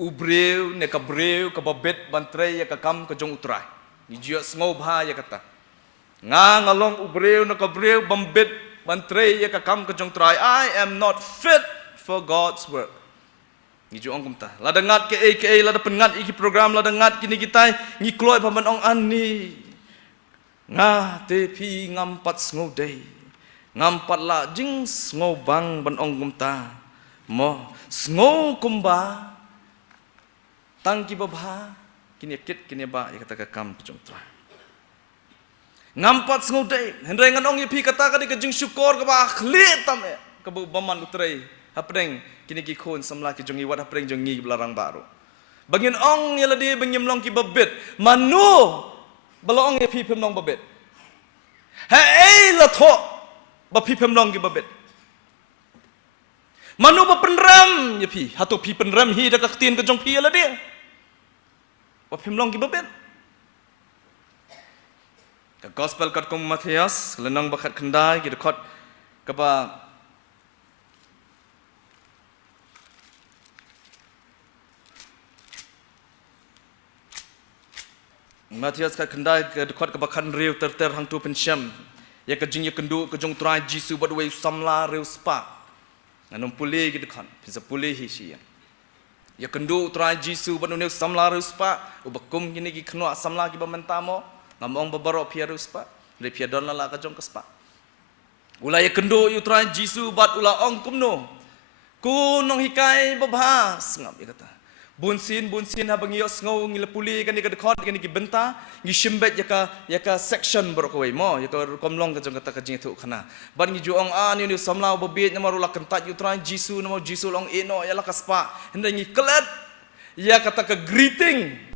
ubreu ne kabreu kababet bantrei ya kakam kajung utrai ni jiot ngau bah ya kata ngalong ubreu na kabreu bambet bantrei ya kakam kajong try I am not fit for God's work ni juang kumta lada ngat ke aka lada pengat iki program lada ngat kini kita ngi kloi paman ong ani nga te pi ngampat ngau dei ngampat la jing ngau bang ban ong kumta mo ngau kumba tangki babha kini kit kini ba ya kata kakam kajong try ngampat ngudai hendai nganong yepi kata ka di kajing syukur ka ba khlit tam ka baman utrai hapreng kini ki khon samla ki jongi wat hapreng jongi belarang baru bangin ong yala di bangim long ki babet manu balong yepi pemlong babet ha ei la tho ba pi pemlong ki babet manu ba penram yepi hatu pi penram hi da ka tin ka jong pi yala di ba pemlong ki babet ka gospel kat kum Matias lenang bakat kendai ki dekot kapa Matias kat kendai ke dekot kapa kan riu ter hang tu pensyam ya ka jing ya kendu ka jong trai jisu bad we samla riu spa nganom puli ki dekot bisa puli hi sia ya kendu trai jisu bad ne samla riu spa ubakum kini ki khnwa samla ki bamentamo ngamong babarok pia ruspa le pia don la ka jong kaspa ulai kendo yu trai jisu bat ula ong kumno ku nong hikai babhas ngap kata bunsin ha bangi os ngau ngila puli kan ni ka dekhot kan ni ki benta ngi shimbet yaka section barok we mo yaka komlong ka jong kata ka jing thu khana ban ngi juong a ni samla babet namaru la kentat yu trai jisu namo jisu long eno ya la kaspa henda ngi klet ya kata ka greeting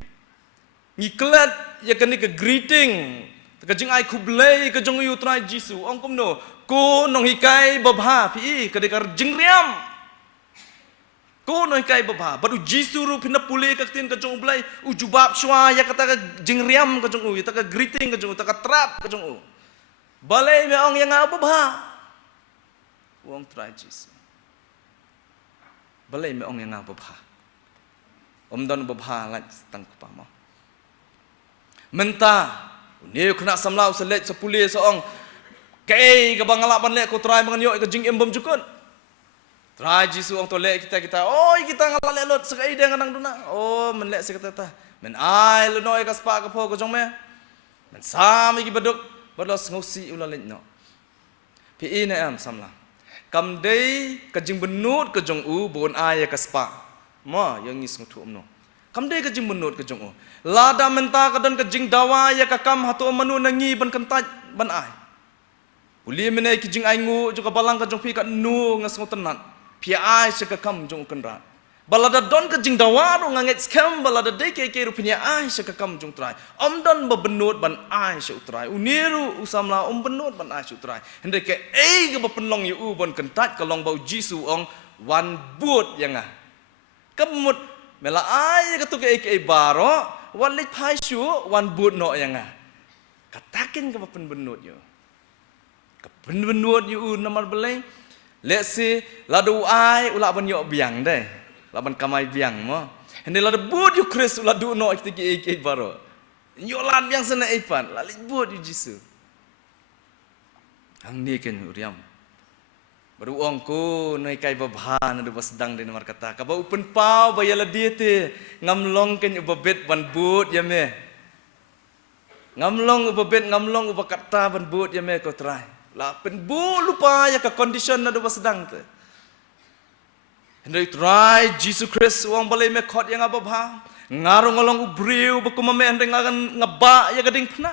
ngiklat ya kani ke greeting ka jing ai kublai ka jong yu trai jisu ong kum no ku nong hikai babha pi ka de kar jing riam ku nong hikai babha baru jisu ru pina puli ka tin ka jong blai ujubab shwa ya kata ka jing riam ka jong u ta ka greeting ka jong ta ka trap ka jong u balai me ong yang babha wong trai jisu balai me ong yang babha om don babha la tang pa mo menta ni kena samlau selet sepuli seong kei ka bangala ban le ko try mangan yo ka jing embom jukun try jisu ong to le kita oi kita ngala le lot sekai dia nganang duna oh men le se kata ta men ai lo noi ka spa ka po ko jong me men sam ki baduk bados ngosi ula le no pi ina am samla kam dei ka jing benut ka jong u bon ai ka spa mo yang ngis ngutu umno kam dei ka jing menut ka jong lada menta ka don ka jing dawa ya ka kam hatu manu nangi ban kentaj ban ai uli mene ki jing ai ngu jo ka balang ka jong pi ka nu ngas ngotenan pi ai se ka kam jong kenra balada don ka jing dawa ro nganget scam balada dei ke rupinya ai se ka kam jong trai om don ba benut ban ai se utrai uniru usamla benut ban ai se utrai hende ke ga ba penlong yu bon kentaj ka long bau jisu ong wan buat yang kemut mela ai ka tu ke baro wan lik phai shu wan buat no yang katakin ka ba pen benut yu ka pen benut yu namar belai let's say ladu ai ula ban yo biang deh laban kamai biang mo hende ladu buat yu kris ula du no ke baro yo lan biang sana ipan lalik buat yu jisu hang ni ken uriam baru ongku noi kai babhan adu basdang de nomor kata ka ba open pau ba yala diete ngamlong ken ubabet ban but ya me ngamlong ubakata ban but ya me ko try la pen bu lupa ya ka condition adu basdang te hendai try Jesus Christ wang balai me khot yang ababha ngaru ngolong ubriu bakum me hendai ngagan ngaba ya gading pna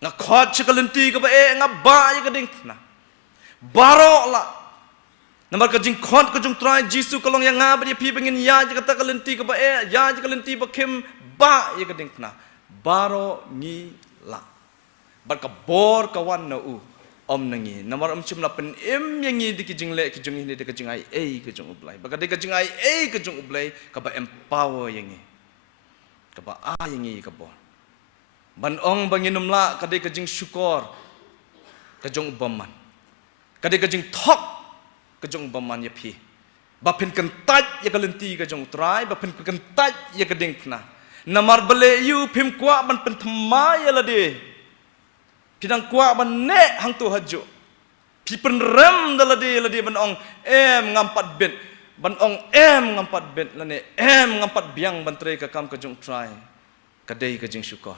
ngakhot chikalenti ka ba ngaba ya gading pna barok lah. Nampak kajing khot kajung try Jisu kalong yang ngab dia pi bengin ya je kata kalenti ke ba ya je kalenti ba kem ba ye kading kena. Baro ngi la. Bar ka bor kawan na u om nangi. Namar chim la pen em yang ngi di kijing le kijung ini di kijing ai kijung ublai. Ba ka di kijing ai kijung ublai ka ba empower yang ngi. Ka ba yang ngi ka bor. Ban ong banginum la ka di kijing syukur. Kajung ubaman. Kadai kajing tok kajong baman ya pi bapin kentaj ya kalenti kajong try bapin kentaj ya kading pna namar bele yu pim kwa ban pentema ya lade pidang kwa ban ne hang tu haju pi penrem dalade lade ban ong ngampat bet ban ong ngampat bet lane ngampat biang ban tre ka kam kajong try kadai kajing syukur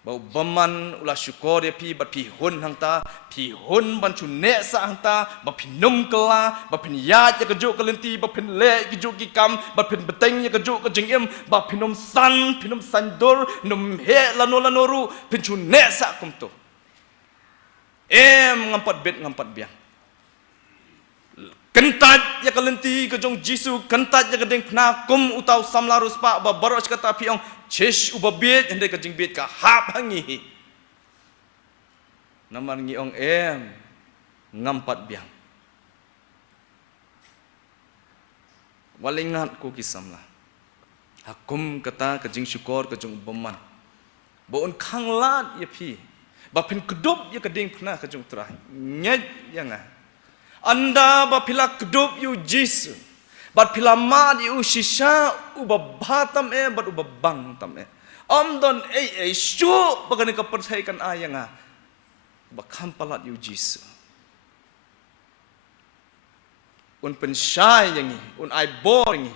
bau baman ulah syukur dia pi bat pi hun hang ta pi hun ban chune sa hang ta ba pi num kala ba pin ya je kejuk kelenti ba pin le kejuk ki kam ba pin beteng ye kejuk ke jingim ba pinum san dor num he lanoru pin chune sa kum tu ngampat bet ngampat biang kentaj ya kelenti kejong Jisu kentaj ya kedeng pna kum utau samlarus pa ba baros kata pi ong chesh ubabet hende kajing bet ka hap hangi namar ngi ong ngampat biang walingat ko kisamla hakum kata kajing syukur kajing beman baun khanglat ya pi ba pin kedup ya keding pna kajing terah nyet yang anda bapila kedup yu Jisu bat pila mat yu shisha ubabatam bat ubabang tam om don shu bagani ka percaykan ayanga bakam palat yu Jisu un pensyai yangi un ai boring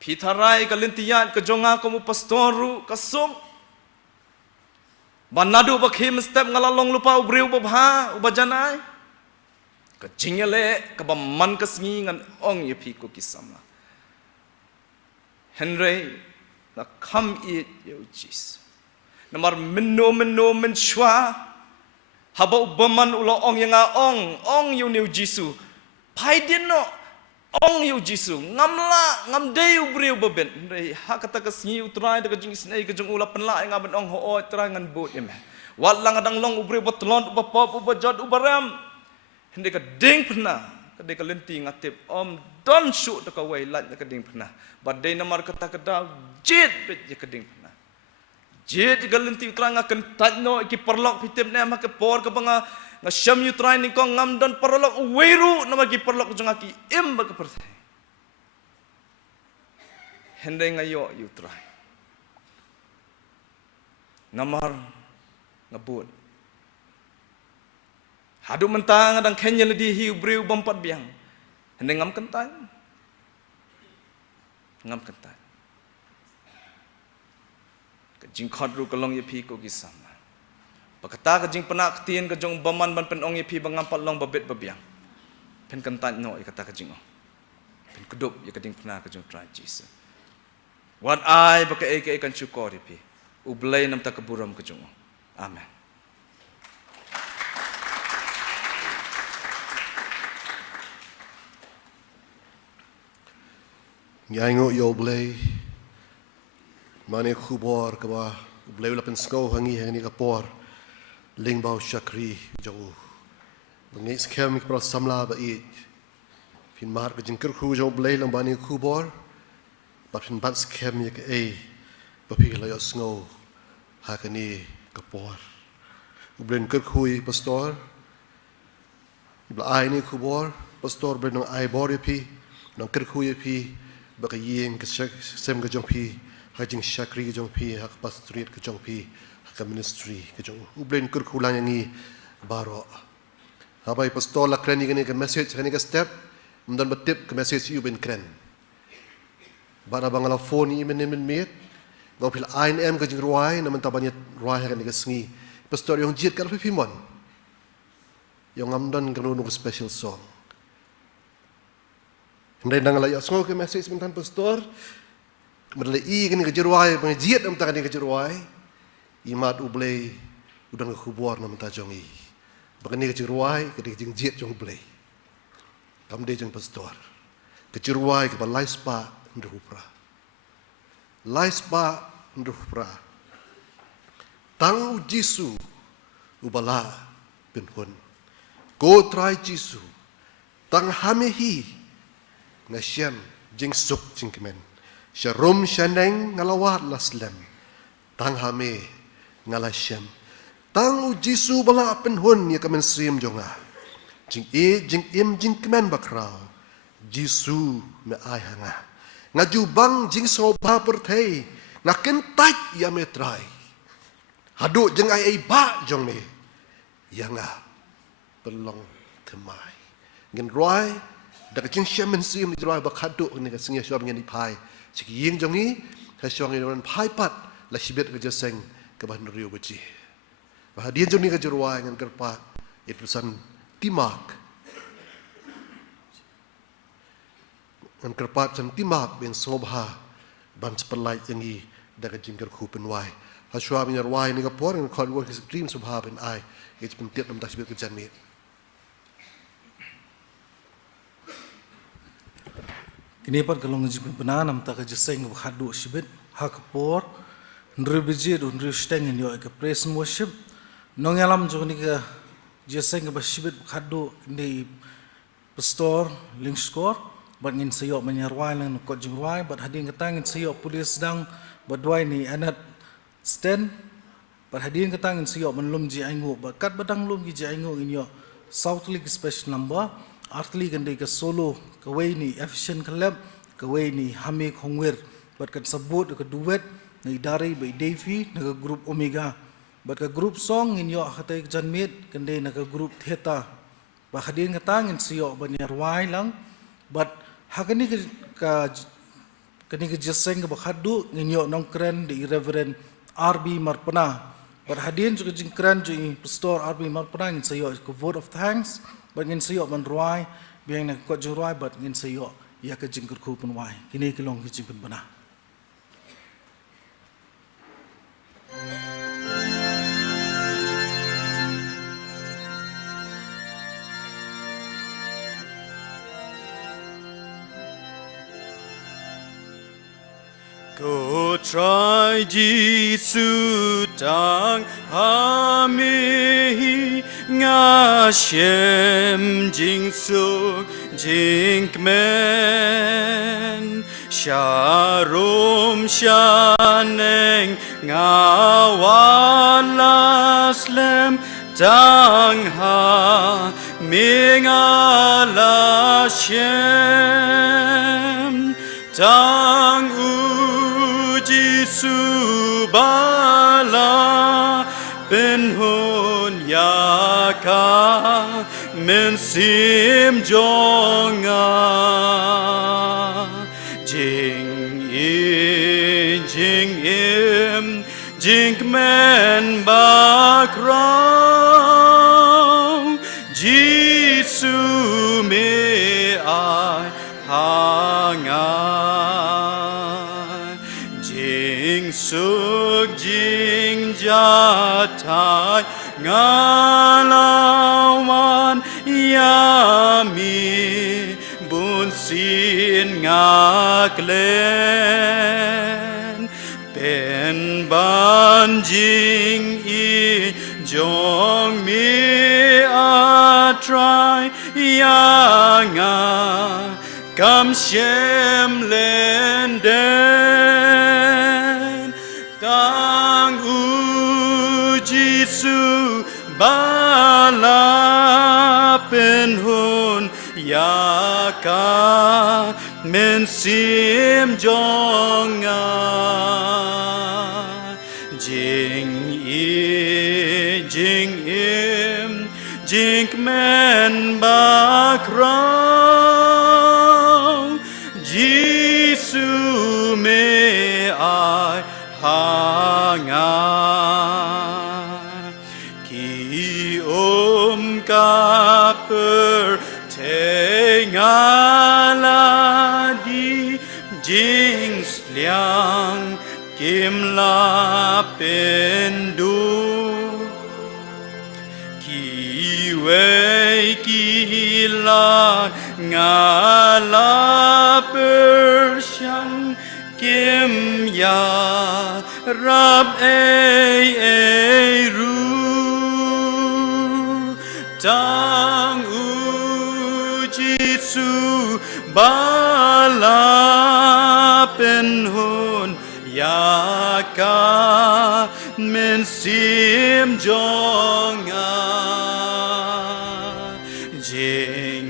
pitarai kalentian kejonga kamu pastoru kasum banadu bakhim step ngalalong lupa ubriu babha ubajanai kecingele kebaman kesengi ngan ong ye pi ko kisama Henry na kam it yo jis namar menno menshwa haba ubaman ulo ong yang ong yo new jisu paidin no ong yo jisu ngam dei ubriu baben Henry ha kata kesengi utrai de kejing snai kejung ula penla yang aben ong ho trai ngan bot yeme walang adang long ubriu batlon ubapop ubajad ubaram Hindi ka ding pernah, kadai ka lenti ngatip om don shoot ka way lat ka ding pernah. Badai namar kata kada jit bet ka ding pernah. Jit ka lenti utra nga kentaj no ki perlok pitip na mak por ka banga nga syam yu try ni ko ngam don perlok weru namar ki perlok jung ki im ba ka pertai. Hindi ngayo yu try. Namar ngabut. Hadu mentang adang Kenya ledi hiu briu bampat biang. Hende ngam kentan. Kajing khadru kalong ye pi ko kisama. Pakata kajing penak tien kajong baman ban penong ye pi bangampat long babet babiang. Pen kentan no kata kajing. Pen kedup ya keding pernah ke jong trai Jesus wat ai ba ke kan syukur pi ublay nam ta keburam ke jong amen Nyango yo blay mane khubor ka ba blay la pen sko hangi ka por ling bau shakri jong bengi skem ik pro samla ba it fin mar ka jingker khu jo blay lang bani khubor ba fin bat skem ik ba pi la yo sngo ha ka ni ka por ublen ker khui pastor ibla ai ni khubor pastor ben no ai bor pi no ker khui pi baka yeng ka sem ka jong pi ha jing shakri ka jong pi ha pastorit ka jong pi ha ka ministry ka jong ublen kur khulang yangi baro ha bai pastor la kreni ka ni ka message ka ni ka step mdan batip ka message you ben kren bara bangala phone i men met ngau pil INM ka jing ruai na man tabanya ruai ka ni ka sngi pastor yong jit ka pi mon yong amdan ka no special song Ndai nang la ya sngo ke message mentan pastor merle I kini ke jeruai pengajiat nam takani ke jeruai imat ublei udang ke khubor nam ta jongi bakani ke jeruai ke jing jiat jong ublei kam de jong pastor ke jeruai ke balai spa ndrupra lai spa ndrupra tang jisu ubala penhun go try jisu tang hamehi Nasyam jing suk jing kemen. Syarum syaneng ngalawat laslem. Tang hame ngalasyam. Tang ujisu bala penhun ya kemen sim jonga. Jing jing im jing kemen bakrau. Jisu me ai hanga. Ngajubang jing soba pertei. Ngaken tait ya metrai. Haduk jeng ai ba jong me. Yanga pelong temai. Ngin roi dak jing shaman sim ni droi bakhadu ni ka singa shom ngani pai sik ying jongi ka shong ni ron pai pat la sibet ka jaseng ka ban riu baji ba dien joni ka jorwa ngan kerpa it pesan timak ngan kerpa san timak ben sobha ban spelai yangi dak jing ker khu pen wai ha shwa bin wai ni ka por ngan khon work is dream subha ben ai it pen tiat nam tak sibet ka janmi Kini pat kalau ngaji benar nam tak kerja seng berhadu sibit hak por nrebiji dan nresteng ini ke praise and worship nong alam jo ni ke kerja seng bersibit berhadu ini pastor link score bat ngin sayok menyarwai lang kot jingwai bat hadin ketang ngin sayok polis sedang bat dwai ni anat stand bat hadin ketang ngin sayok menlum ji aingu bat kat badang lum ji aingu ini South League special number Artli kan ke solo kawai ni efficient collab kawai ni hame khongwer bat kan sebut ke duet ni dari by Davy naga group Omega bat ka group song in yo khatai janmit kan de naga group theta ba khadin katang in siyo banyar wai lang bat hakani ka kani ke jaseng ka bakhadu in yo nong kren di Reverend RB Marpana bat hadin juga jing kren ji pastor RB Marpana in siyo ko vote of thanks bat ngin sayo man ruai biang nak kot jing ruai bat ngin sayo ya ke jing kerku pun wai kini kelong ke jing pun bana Go try Jisu tang hami nga shem jing suk jing men sharum shaneng nga walaslem tang ha mingala shem tang subala penhun yaka mensim jonga jing im jing men bakrau jisu me ai thai ngalawan yami bun sin ngak len pen ban jing i jong mi a try yanga kam shem len den tang u jisu bala pen hun yaka men sim jonga jing im jing men bakrao jisu me ai hanga ki kaper tengala di jing liang kim la pendu ki wei ki la ngala persyang kim ya rab ru tang jisu bala penhun yaka men sim jonga jing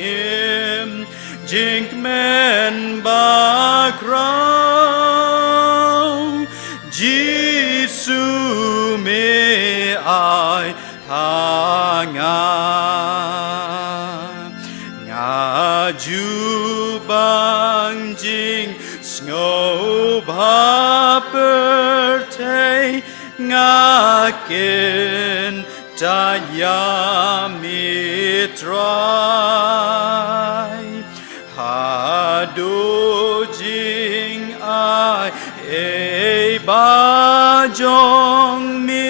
im jing men bakrao jisu me ai hanga ngaju bang jing snow baperte ngaken taya mitrai hado jing ai e bajong mi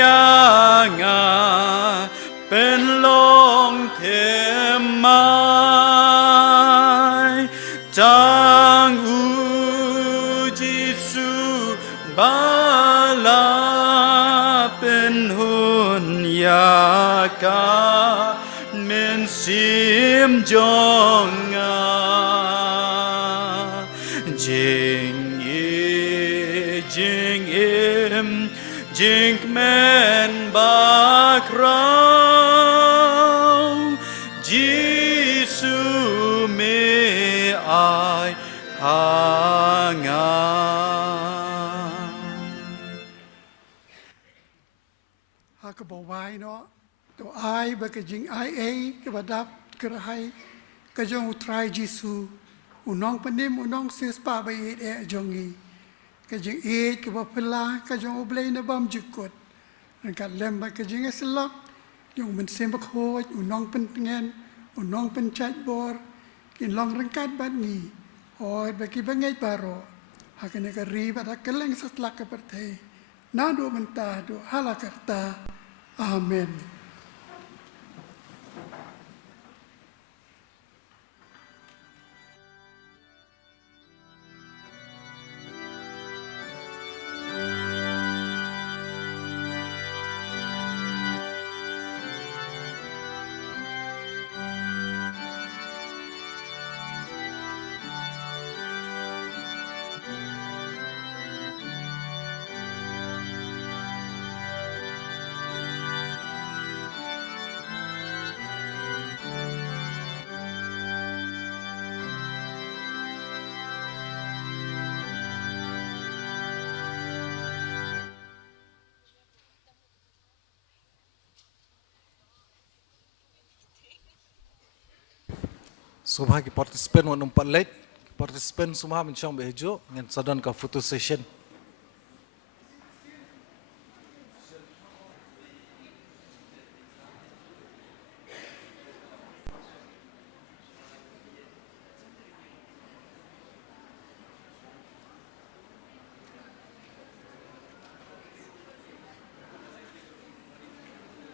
yanga pen long kemai tang u jisu bala pen hun yaka men sim jonga jing im jing men bakrao jisu me ai hanga Haka bawai no to ai ba ka jing ai a ka badap kerahai ka jong utrai jisu unong panim unong sis pa ba e jongi ka jing e ka ba pela ka jong oblay na bam jukot ang ka lem ba ka jing eslok yung men sem ba khoj unong pen ngen unong pen chat bor kin long rangkat ba ni hoy ba ki ba ngai paro haka ne ka ri ba ka leng satlak ka perthe na do menta do halakarta amen. Subha ki participant wa numpat late participant semua mencong bejo ngan sadan ka photo session